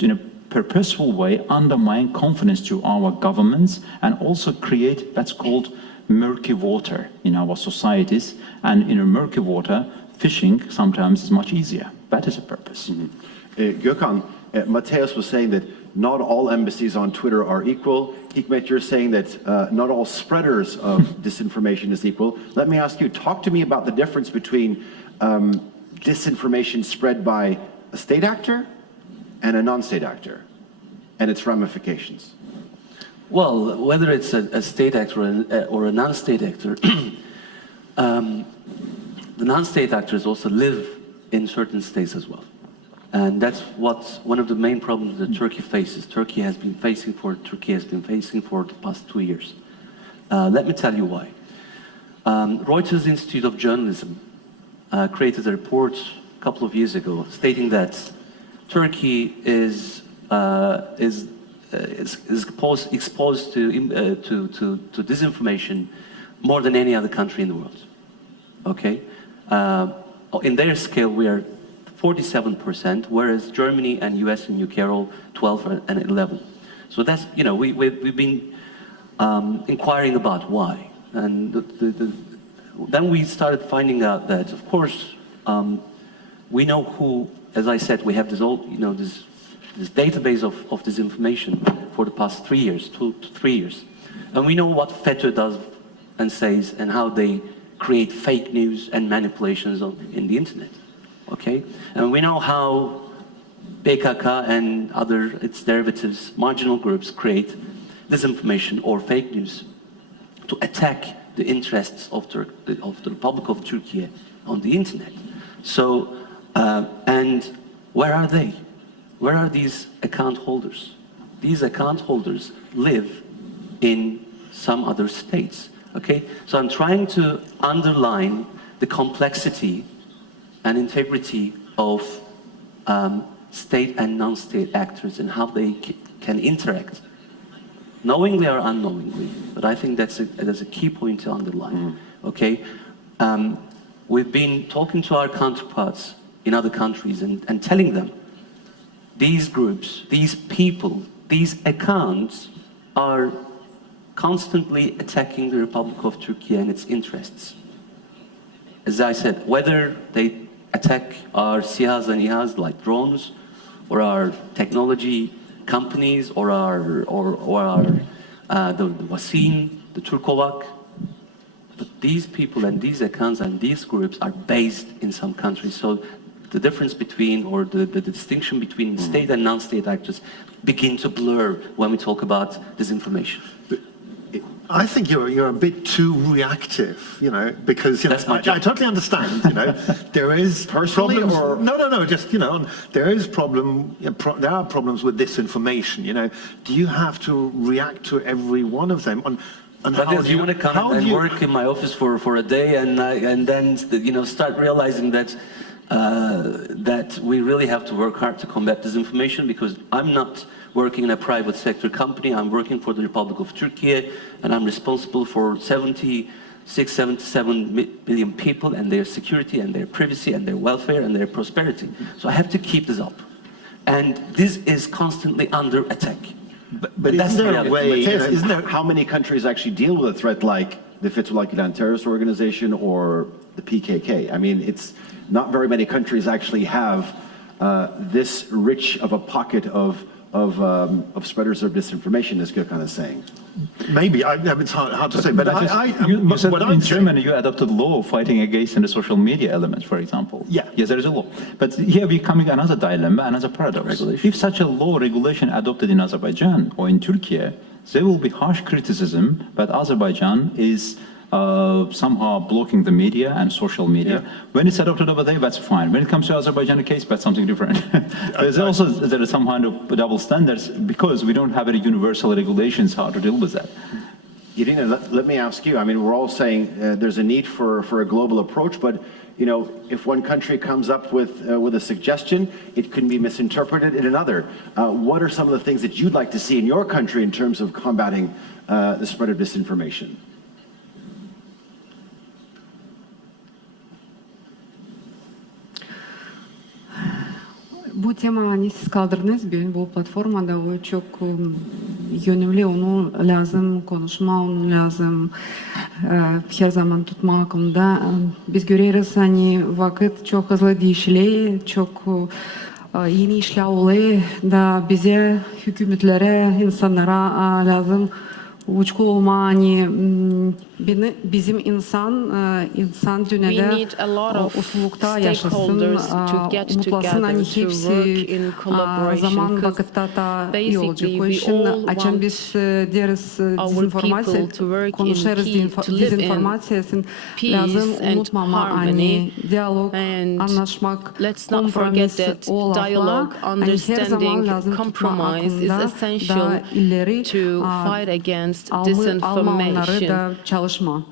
in a purposeful way undermine confidence to our governments and also create that's called murky water in our societies. And in a murky water, fishing sometimes is much easier. That is a purpose. Mm-hmm. Gökhan, Matthias was saying that not all embassies on Twitter are equal. Hikmet, you're saying that not all spreaders of disinformation is equal. Let me ask you, talk to me about the difference between disinformation spread by a state actor and a non-state actor, and its ramifications. Well, whether it's a state actor or a non-state actor, the non-state actors also live in certain states as well. And that's one of the main problems that Turkey faces. Turkey has been facing for the past 2 years. Let me tell you why. Reuters Institute of Journalism created a report a couple of years ago stating that Turkey is exposed to disinformation more than any other country in the world. Okay, in their scale we are 47%, whereas Germany and US and UK are all 12 and 11. So that's, we've been inquiring about why, and then we started finding out that, of course, we know who. As I said, we have this this database of disinformation for the past 2 to 3 years. And we know what FETÖ does and says and how they create fake news and manipulations in the internet, okay? And we know how PKK and its derivatives, marginal groups, create disinformation or fake news to attack the interests of the Republic of Turkey on the internet. So, and where are they? Where are these account holders? These account holders live in some other states, okay? So I'm trying to underline the complexity and integrity of state and non-state actors and how they can interact, knowingly or unknowingly. But I think that's a key point to underline, okay? We've been talking to our counterparts in other countries and telling them these groups, these people, these accounts are constantly attacking the Republic of Turkey and its interests. As I said, whether they attack our SİHAs and İHAs like drones, or our technology companies, or the Wasim, the Turkovak, but these people and these accounts and these groups are based in some countries. So the difference between, or the distinction between state and non-state actors begin to blur when we talk about disinformation. I think you're a bit too reactive, you know, because you know, I totally understand, you know, there is problems. No, just, you know, there are problems with disinformation, you know. Do you have to react to every one of them? And but how do you want to come and work in my office for a day and then, you know, start realizing that that we really have to work hard to combat disinformation, because I'm not working in a private sector company. I'm working for the Republic of Turkey, and I'm responsible for 77 million people and their security and their privacy and their welfare and their prosperity. So I have to keep this up. And this is constantly under attack. But isn't there a way, isn't there... How many countries actually deal with a threat like the Fethullah Gulen terrorist organization or the PKK? I mean, it's not very many countries actually have this rich of a pocket of spreaders of disinformation, as Gökhan is saying. Maybe, it's hard to say, but you said in Germany you adopted law fighting against the social media element, for example. Yeah. Yes, there is a law. But here we're coming another dilemma, another paradox. Regulation. If such a law regulation adopted in Azerbaijan or in Turkey, there will be harsh criticism that Azerbaijan is somehow blocking the media and social media. Yeah. When it's adopted over there, that's fine. When it comes to Azerbaijan case, that's something different. There is some kind of double standards because we don't have any universal regulations how to deal with that. Irina, let me ask you. I mean, we're all saying there's a need for a global approach, but you know, if one country comes up with a suggestion, it can be misinterpreted in another. What are some of the things that you'd like to see in your country in terms of combating the spread of disinformation? Bu temani siz kaldırdınız. Bu platformada o çok yönümlü, onu lazım konuşma, onu lazım her zaman tutma aklında. Biz görüyoruz hani vakit çok hızlı değişiyor, çok yeni işler oluyor da bize, hükümetlere, insanlara lazım uçku olma, hani bizim insan dünyada uslulukta yaşasın, unutlasın hani hepsi zaman vakitte da iyi olacak. O için açan biz deriz dezinformasya, konuşarız dezinformasyasın, lazım unutmama hani diyalog, anlaşmak, kompromis olafla, hani her zaman lazım tutma aklında da ileri alma onları da çalışma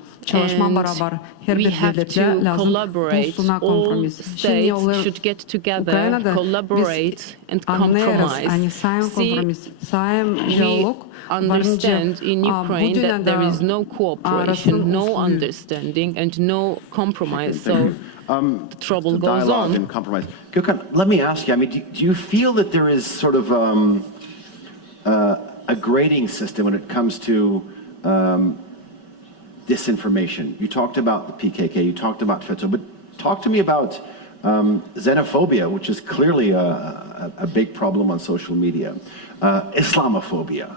beraber her bir devletle lazım bulsuna kompromis. Şimdi Ukrayna'da biz anlayarız hani sayın kompromis, sayın diyalog, understand in Ukraine that there is no cooperation, no understanding, and no compromise. So the trouble goes on. And compromise. Gökhan, let me ask you. I mean, do you feel that there is sort of a grading system when it comes to disinformation? You talked about the PKK, you talked about FETÖ, but talk to me about xenophobia, which is clearly a big problem on social media. Islamophobia.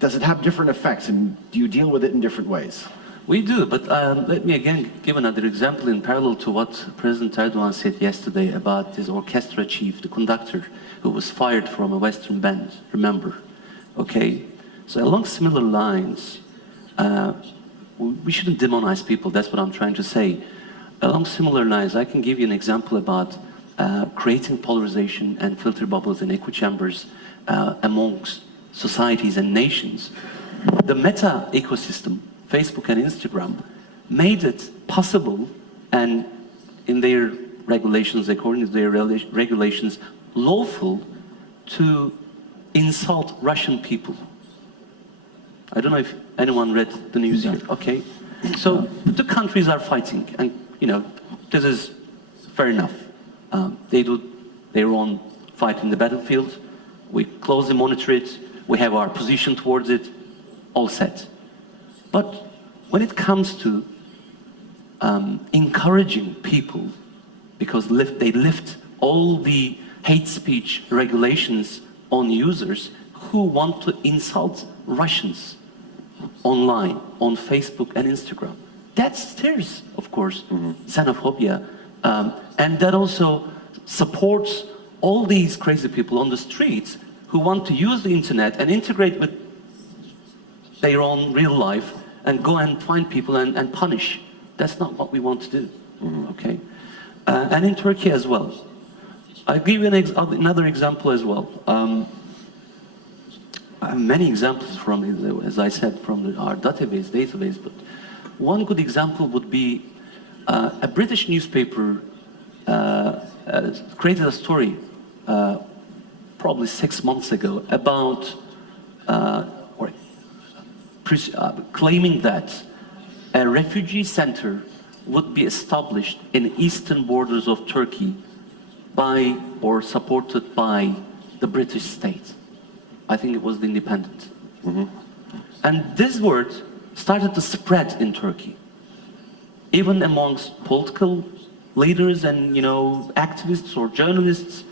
Does it have different effects, and do you deal with it in different ways? We do, but let me again give another example in parallel to what President Erdogan said yesterday about his orchestra chief, the conductor, who was fired from a Western band, remember? Okay, so along similar lines, we shouldn't demonize people, that's what I'm trying to say. Along similar lines, I can give you an example about creating polarization and filter bubbles and echo chambers amongst societies and nations. The meta ecosystem, Facebook and Instagram, made it possible, and in their regulations, according to their regulations, lawful to insult Russian people. I don't know if anyone read the news here. Okay, so the countries are fighting, and you know this is fair enough. They do their own fight in the battlefield. We closely monitor it. We have our position towards it, all set. But when it comes to encouraging people, because they lift all the hate speech regulations on users who want to insult Russians online, on Facebook and Instagram. That stirs, of course, xenophobia And that also supports all these crazy people on the streets who want to use the internet and integrate with their own real life and go and find people and punish. That's not what we want to do, okay? And in Turkey as well. I'll give you another example as well. I have many examples from, as I said, from our database, but one good example would be a British newspaper created a story probably 6 months ago about claiming that a refugee center would be established in eastern borders of Turkey by or supported by the British state. I think it was the Independent. And this word started to spread in Turkey, even amongst political leaders and, activists or journalists.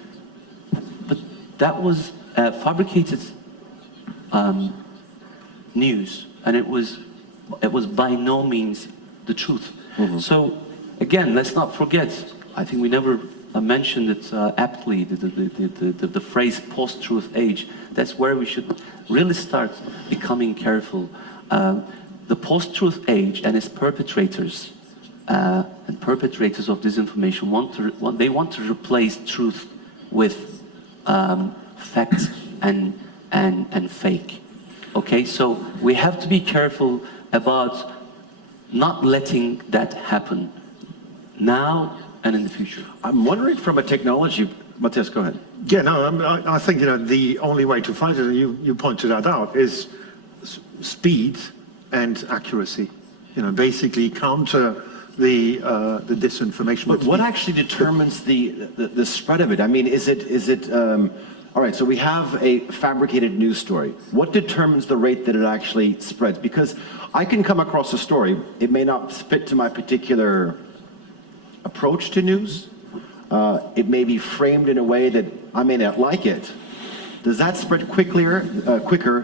But that was fabricated news, and it was by no means the truth. So again, let's not forget, I think we never mentioned it aptly, the phrase post-truth age. That's where we should really start becoming careful. The post-truth age and its perpetrators and perpetrators of disinformation want to replace truth with facts and fake. Okay, so we have to be careful about not letting that happen now and in the future. I'm wondering from a technology, Matthias, go ahead. Yeah, no, I think the only way to fight it, you pointed that out, is speed and accuracy. Basically counter the disinformation. But what actually determines the spread of it? I mean, is it all right, so we have a fabricated news story. What determines the rate that it actually spreads? Because I can come across a story, it may not fit to my particular approach to news. It may be framed in a way that I may not like it. Does that spread quicker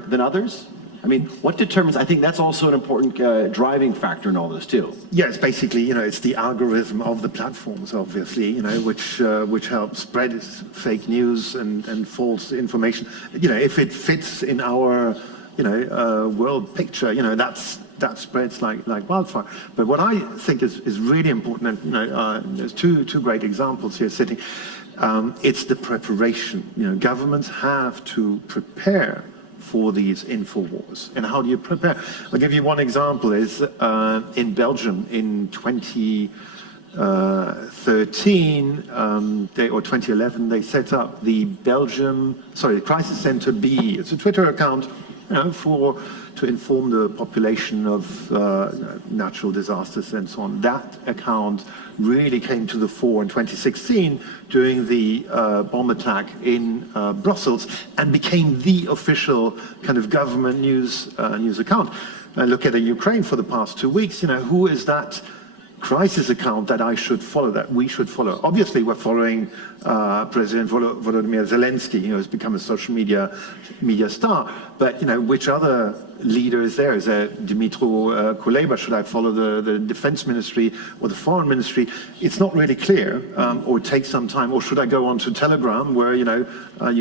than others? I mean, what determines, I think that's also an important driving factor in all this too. Yeah, it's basically, it's the algorithm of the platforms, obviously, which helps spread fake news and false information. If it fits in our, world picture, that spreads like wildfire. But what I think is really important, and there's two great examples here sitting. It's the preparation. Governments have to prepare for these info wars. And how do you prepare? I'll give you one example. Is in Belgium in 2013 or 2011, they set up the Crisis Center B. It's a Twitter account, to inform the population of natural disasters and so on. That account really came to the fore in 2016 during the bomb attack in Brussels and became the official kind of government news account. I look at Ukraine for the past 2 weeks, who is that crisis account that I should follow, that we should follow? Obviously, we're following President Volodymyr Zelensky, who's become a social media star. But, which other leader is there? Is there Dmytro Kuleba? Should I follow the defense ministry or the foreign ministry? It's not really clear, or it takes some time. Or should I go on to Telegram, where, you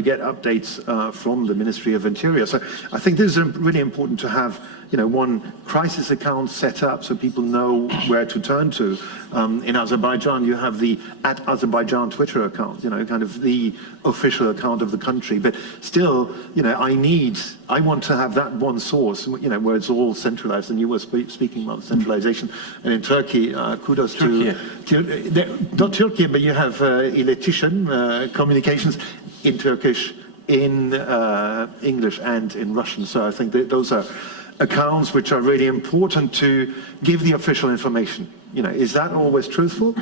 get updates from the Ministry of Interior? So I think this is really important to have, one crisis account set up so people know where to turn to. In Azerbaijan, you have the @Azerbaijan Twitter account, kind of the official account of the country. But still, I want to have that one source, where it's all centralized. And you were speaking about centralization. And in Turkey, kudos to not Turkey, but you have Iletişim communications in Turkish, in English, and in Russian. So I think that those are accounts which are really important to give the official information. Is that always truthful?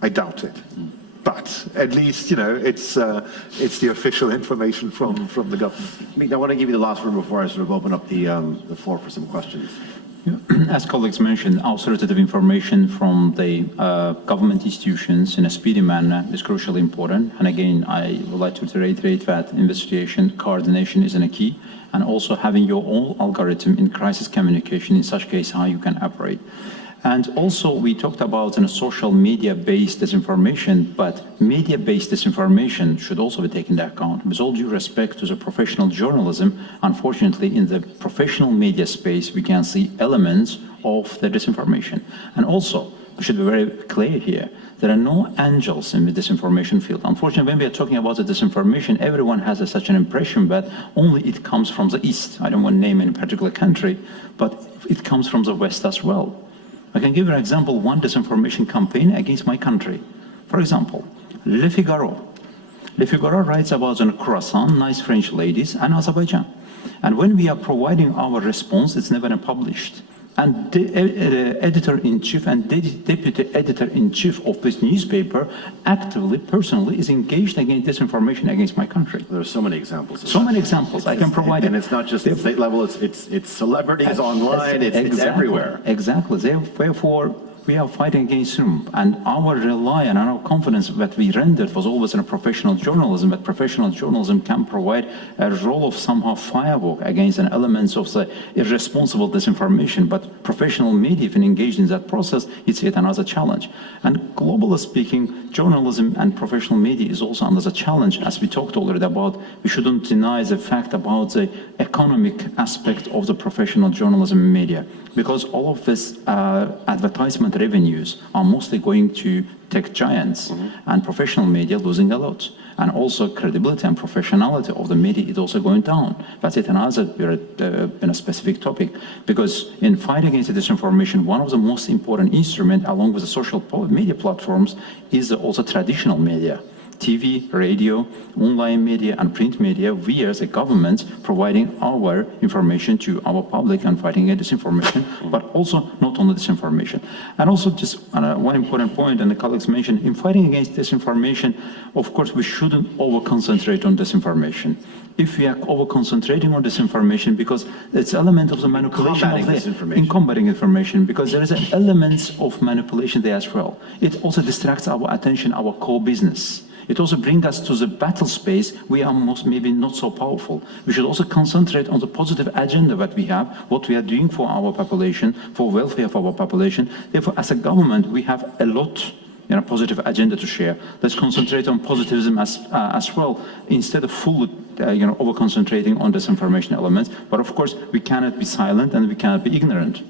I doubt it. But at least, it's the official information from the government. I want to give you the last word before I sort of open up the floor for some questions. As colleagues mentioned, authoritative information from the government institutions in a speedy manner is crucially important. And again, I would like to reiterate that investigation coordination is a key, and also having your own algorithm in crisis communication, in such case, how you can operate. And also, we talked about social media-based disinformation, but media-based disinformation should also be taken into account. With all due respect to the professional journalism, unfortunately, in the professional media space, we can see elements of the disinformation. And also, we should be very clear here, there are no angels in the disinformation field. Unfortunately, when we are talking about the disinformation, everyone has such an impression that only it comes from the East. I don't want to name any particular country, but it comes from the West as well. I can give you an example, one disinformation campaign against my country. For example, Le Figaro. Le Figaro writes about a croissant, nice French ladies, and Azerbaijan. And when we are providing our response, it's never published. And the editor-in-chief and deputy editor-in-chief of this newspaper actively, personally, is engaged against disinformation against my country. There are so many examples. So many examples. I can provide it. And it's not just at state level, it's celebrities online, it's everywhere. Exactly. Therefore, we are fighting against them. And our reliance and our confidence that we rendered was always in a professional journalism, that professional journalism can provide a role of somehow firework against an elements of the irresponsible disinformation. But professional media, if engaged in that process, it's yet another challenge. And globally speaking, journalism and professional media is also under the challenge, as we talked already about. We shouldn't deny the fact about the economic aspect of the professional journalism media, because all of this advertisement revenues are mostly going to tech giants, and professional media losing a lot. And also credibility and professionality of the media is also going down. That's it, another in a specific topic. Because in fighting against disinformation, one of the most important instruments, along with the social media platforms, is also traditional media. TV, radio, online media, and print media, we as a government providing our information to our public and fighting against disinformation, but also not only disinformation. And also just one important point, and the colleagues mentioned, in fighting against disinformation, of course, we shouldn't over-concentrate on disinformation. If we are over-concentrating on disinformation, because it's element of the manipulation in combating information, because there is an element of manipulation there as well. It also distracts our attention, our core business. It also brings us to the battle space. We are maybe not so powerful. We should also concentrate on the positive agenda that we have, what we are doing for our population, for welfare of our population. Therefore, as a government, we have a lot, positive agenda to share. Let's concentrate on positivism as well, instead of fully, over-concentrating on disinformation elements. But of course, we cannot be silent and we cannot be ignorant.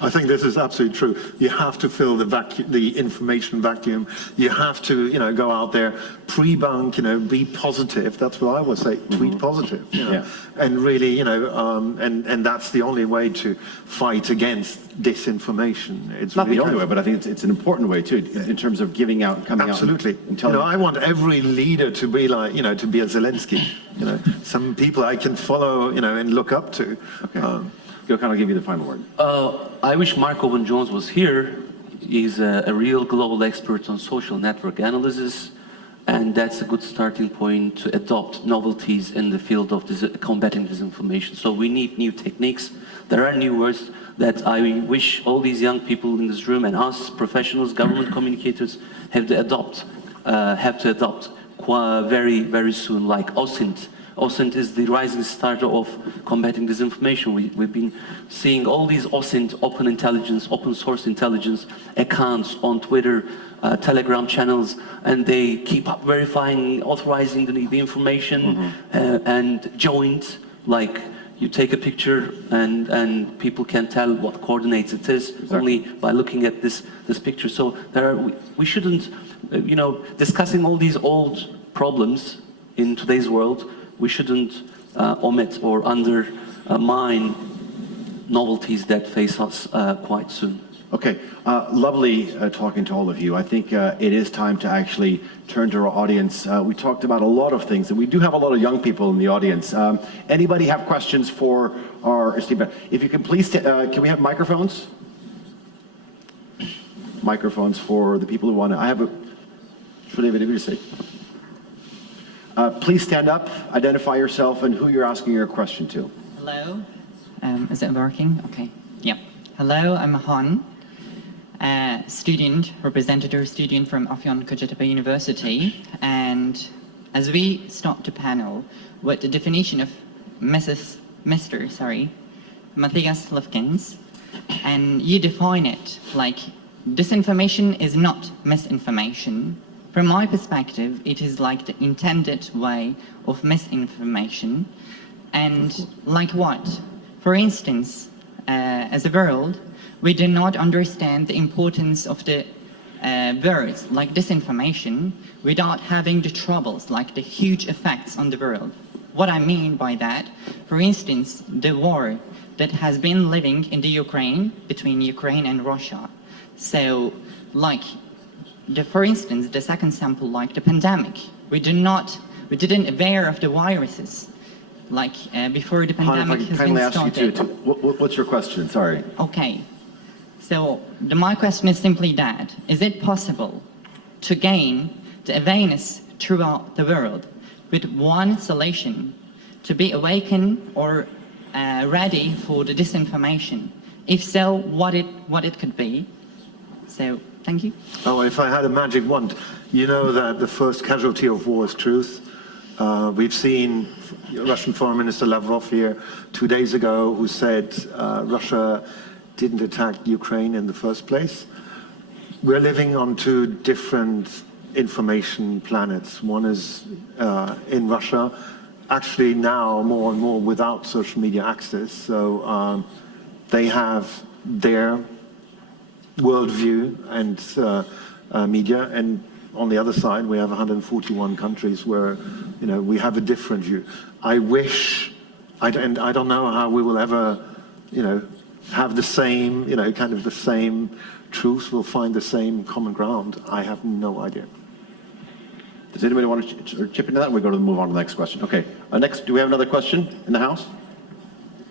I think this is absolutely true. You have to fill the information vacuum. You have to, go out there, pre-bunk, be positive. That's what I would say. Tweet positive. And really, and that's the only way to fight against disinformation. It's not the only way, but I think it's an important way too, in terms of coming out. Absolutely. And telling. I want every leader to be like, to be a Zelensky. Some people I can follow, and look up to. Okay. Gökhan, I'll give you the final word. I wish Mark Owen-Jones was here. He's a real global expert on social network analysis, and that's a good starting point to adopt novelties in the field of combating disinformation. So we need new techniques. There are new words that I wish all these young people in this room and us, professionals, government communicators, have to adopt very, very soon, like OSINT. OSINT is the rising star of combating disinformation. We've been seeing all these OSINT, open intelligence, open source intelligence accounts on Twitter, Telegram channels, and they keep up verifying, authorizing the information, and joint, like you take a picture and people can tell what coordinates it is only by looking at this picture. So we shouldn't, discussing all these old problems in today's world, we shouldn't omit or undermine novelties that face us quite soon. Okay, lovely talking to all of you. I think it is time to actually turn to our audience. We talked about a lot of things, and we do have a lot of young people in the audience. Anybody have questions for our esteemed? If you can please, can we have microphones? Microphones for the people who want to. I have a. Please stand up, identify yourself, and who you're asking your question to. Hello. Is it working? Okay. Yeah. Hello, I'm Han, representative student from Afyon Kocatepe University. And as we start the panel with the definition of Matthias Lufkens, and you define it like disinformation is not misinformation. From my perspective, it is like the intended way of misinformation. And like what? For instance, as a world, we do not understand the importance of the words like disinformation without having the troubles, like the huge effects on the world. What I mean by that, for instance, the war that has been living in the Ukraine, between Ukraine and Russia. So, like, for instance, the second sample, like the pandemic, we didn't aware of the viruses, like before the pandemic has been started. What's your question? Sorry. Okay. So my question is simply that, is it possible to gain the awareness throughout the world with one solution to be awakened or ready for the disinformation? If so, what it could be? So, thank you. Oh, if I had a magic wand, you know that the first casualty of war is truth. We've seen Russian Foreign Minister Lavrov here 2 days ago who said Russia didn't attack Ukraine in the first place. We're living on two different information planets. One is in Russia, actually now more and more without social media access. So they have their worldview and media, and on the other side we have 141 countries where we have a different view. I wish, and I don't know how we will ever have the same, kind of the same truth, we'll find the same common ground. I have no idea. Does anybody want to chip into that? We go to move on to the next question. Okay. Next, do we have another question in the house?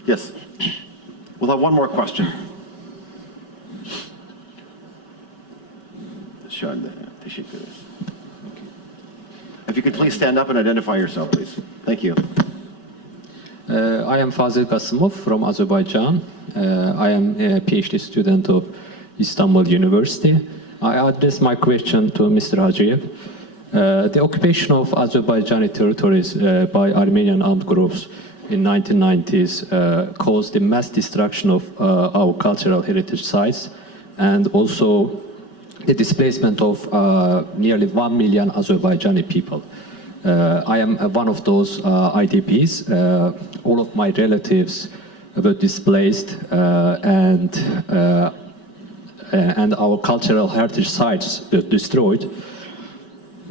Yes. We'll have one more question. If you could please stand up and identify yourself, please. Thank you. I am Fazil Kasımov from Azerbaijan. I am a PhD student of Istanbul University. I address my question to Mr. Hacıyev. The occupation of Azerbaijani territories by Armenian armed groups in 1990s caused the mass destruction of our cultural heritage sites and also the displacement of nearly 1 million Azerbaijani people. I am one of those IDPs. All of my relatives were displaced and our cultural heritage sites were destroyed.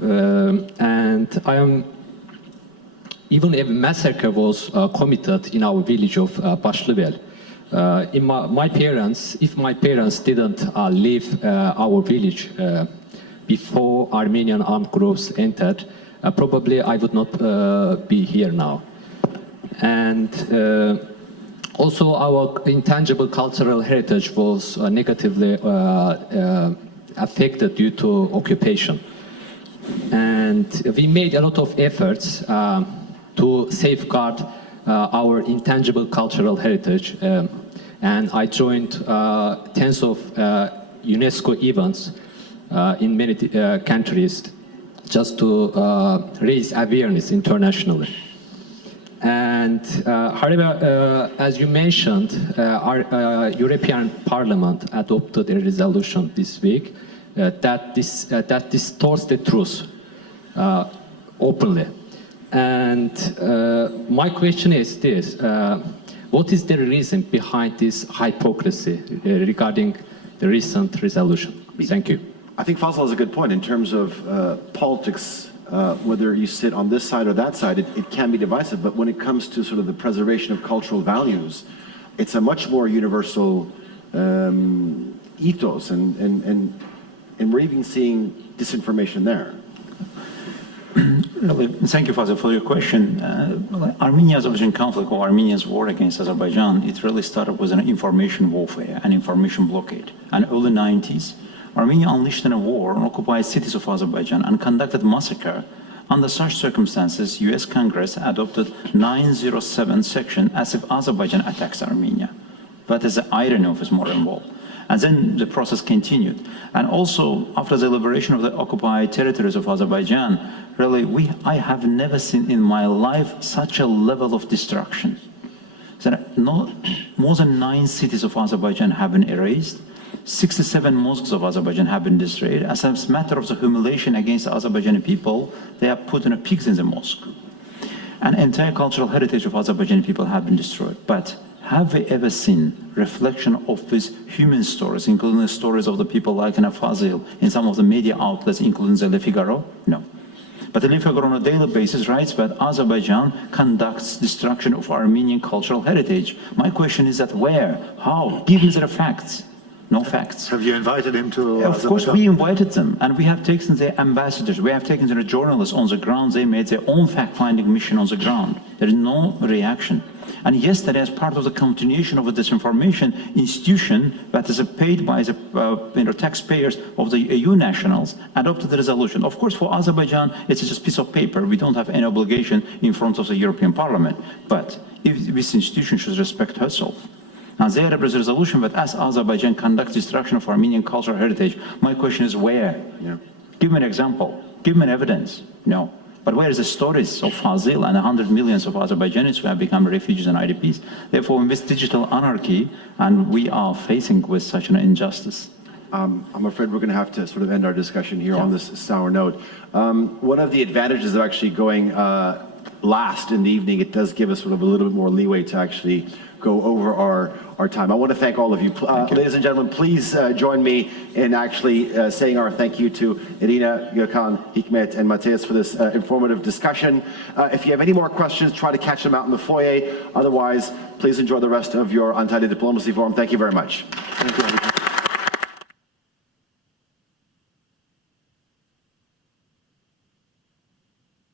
And even a massacre was committed in our village of Başlıvel. If my parents didn't leave our village before Armenian armed groups entered, probably I would not be here now. And also our intangible cultural heritage was negatively affected due to occupation. And we made a lot of efforts to safeguard our intangible cultural heritage. And I joined tens of UNESCO events in many countries just to raise awareness internationally. And however, as you mentioned, our European Parliament adopted a resolution this week that distorts the truth openly. And my question is this, what is the reason behind this hypocrisy regarding the recent resolution? Thank you. I think Fazil has a good point in terms of politics, whether you sit on this side or that side, it can be divisive, but when it comes to sort of the preservation of cultural values, it's a much more universal ethos, and we're even seeing disinformation there. Thank you, Fazil, for your question. Armenia-Azerbaijan conflict, or Armenia's war against Azerbaijan, it really started with an information warfare, an information blockade. In the early 90s, Armenia unleashed a war on occupied cities of Azerbaijan and conducted massacre. Under such circumstances, US Congress adopted 907 section as if Azerbaijan attacks Armenia. But as the irony of his modern war. And then the process continued. And also, after the liberation of the occupied territories of Azerbaijan, really, I have never seen in my life such a level of destruction. More than 9 cities of Azerbaijan have been erased. 67 mosques of Azerbaijan have been destroyed. As a matter of the humiliation against the Azerbaijani people, they have put pigs in the mosque. An entire cultural heritage of Azerbaijani people have been destroyed. But have we ever seen reflection of these human stories, including the stories of the people like Fazil in some of the media outlets, including the Le Figaro? No. But the Le Figaro on a daily basis writes that Azerbaijan conducts destruction of Armenian cultural heritage. My question is that where? How? Give me the facts. No facts. Have you invited him to Of course, we invited them, and we have taken the ambassadors, we have taken the journalists on the ground. They made their own fact-finding mission on the ground. There is no reaction. And yesterday, as part of the continuation of a disinformation institution that is paid by the taxpayers of the EU nationals, adopted the resolution. Of course, for Azerbaijan, it's just a piece of paper. We don't have any obligation in front of the European Parliament. But if this institution should respect herself. Now, there is a resolution that as Azerbaijan conducts destruction of Armenian cultural heritage, my question is where? Yeah. Give me an example. Give me an evidence. No. But where is the stories of Fazil and 100 millions of Azerbaijanis who have become refugees and IDPs? Therefore, in this digital anarchy, and we are facing with such an injustice. I'm afraid we're going to have to sort of end our discussion here on this sour note. One of the advantages of actually going last in the evening, it does give us sort of a little bit more leeway to actually go over our time. I want to thank all of you. Ladies and gentlemen, please join me in actually saying our thank you to Irina, Gökhan, Hikmet, and Matthias for this informative discussion. If you have any more questions, try to catch them out in the foyer. Otherwise, please enjoy the rest of your Untitled Diplomacy Forum. Thank you very much. Thank you.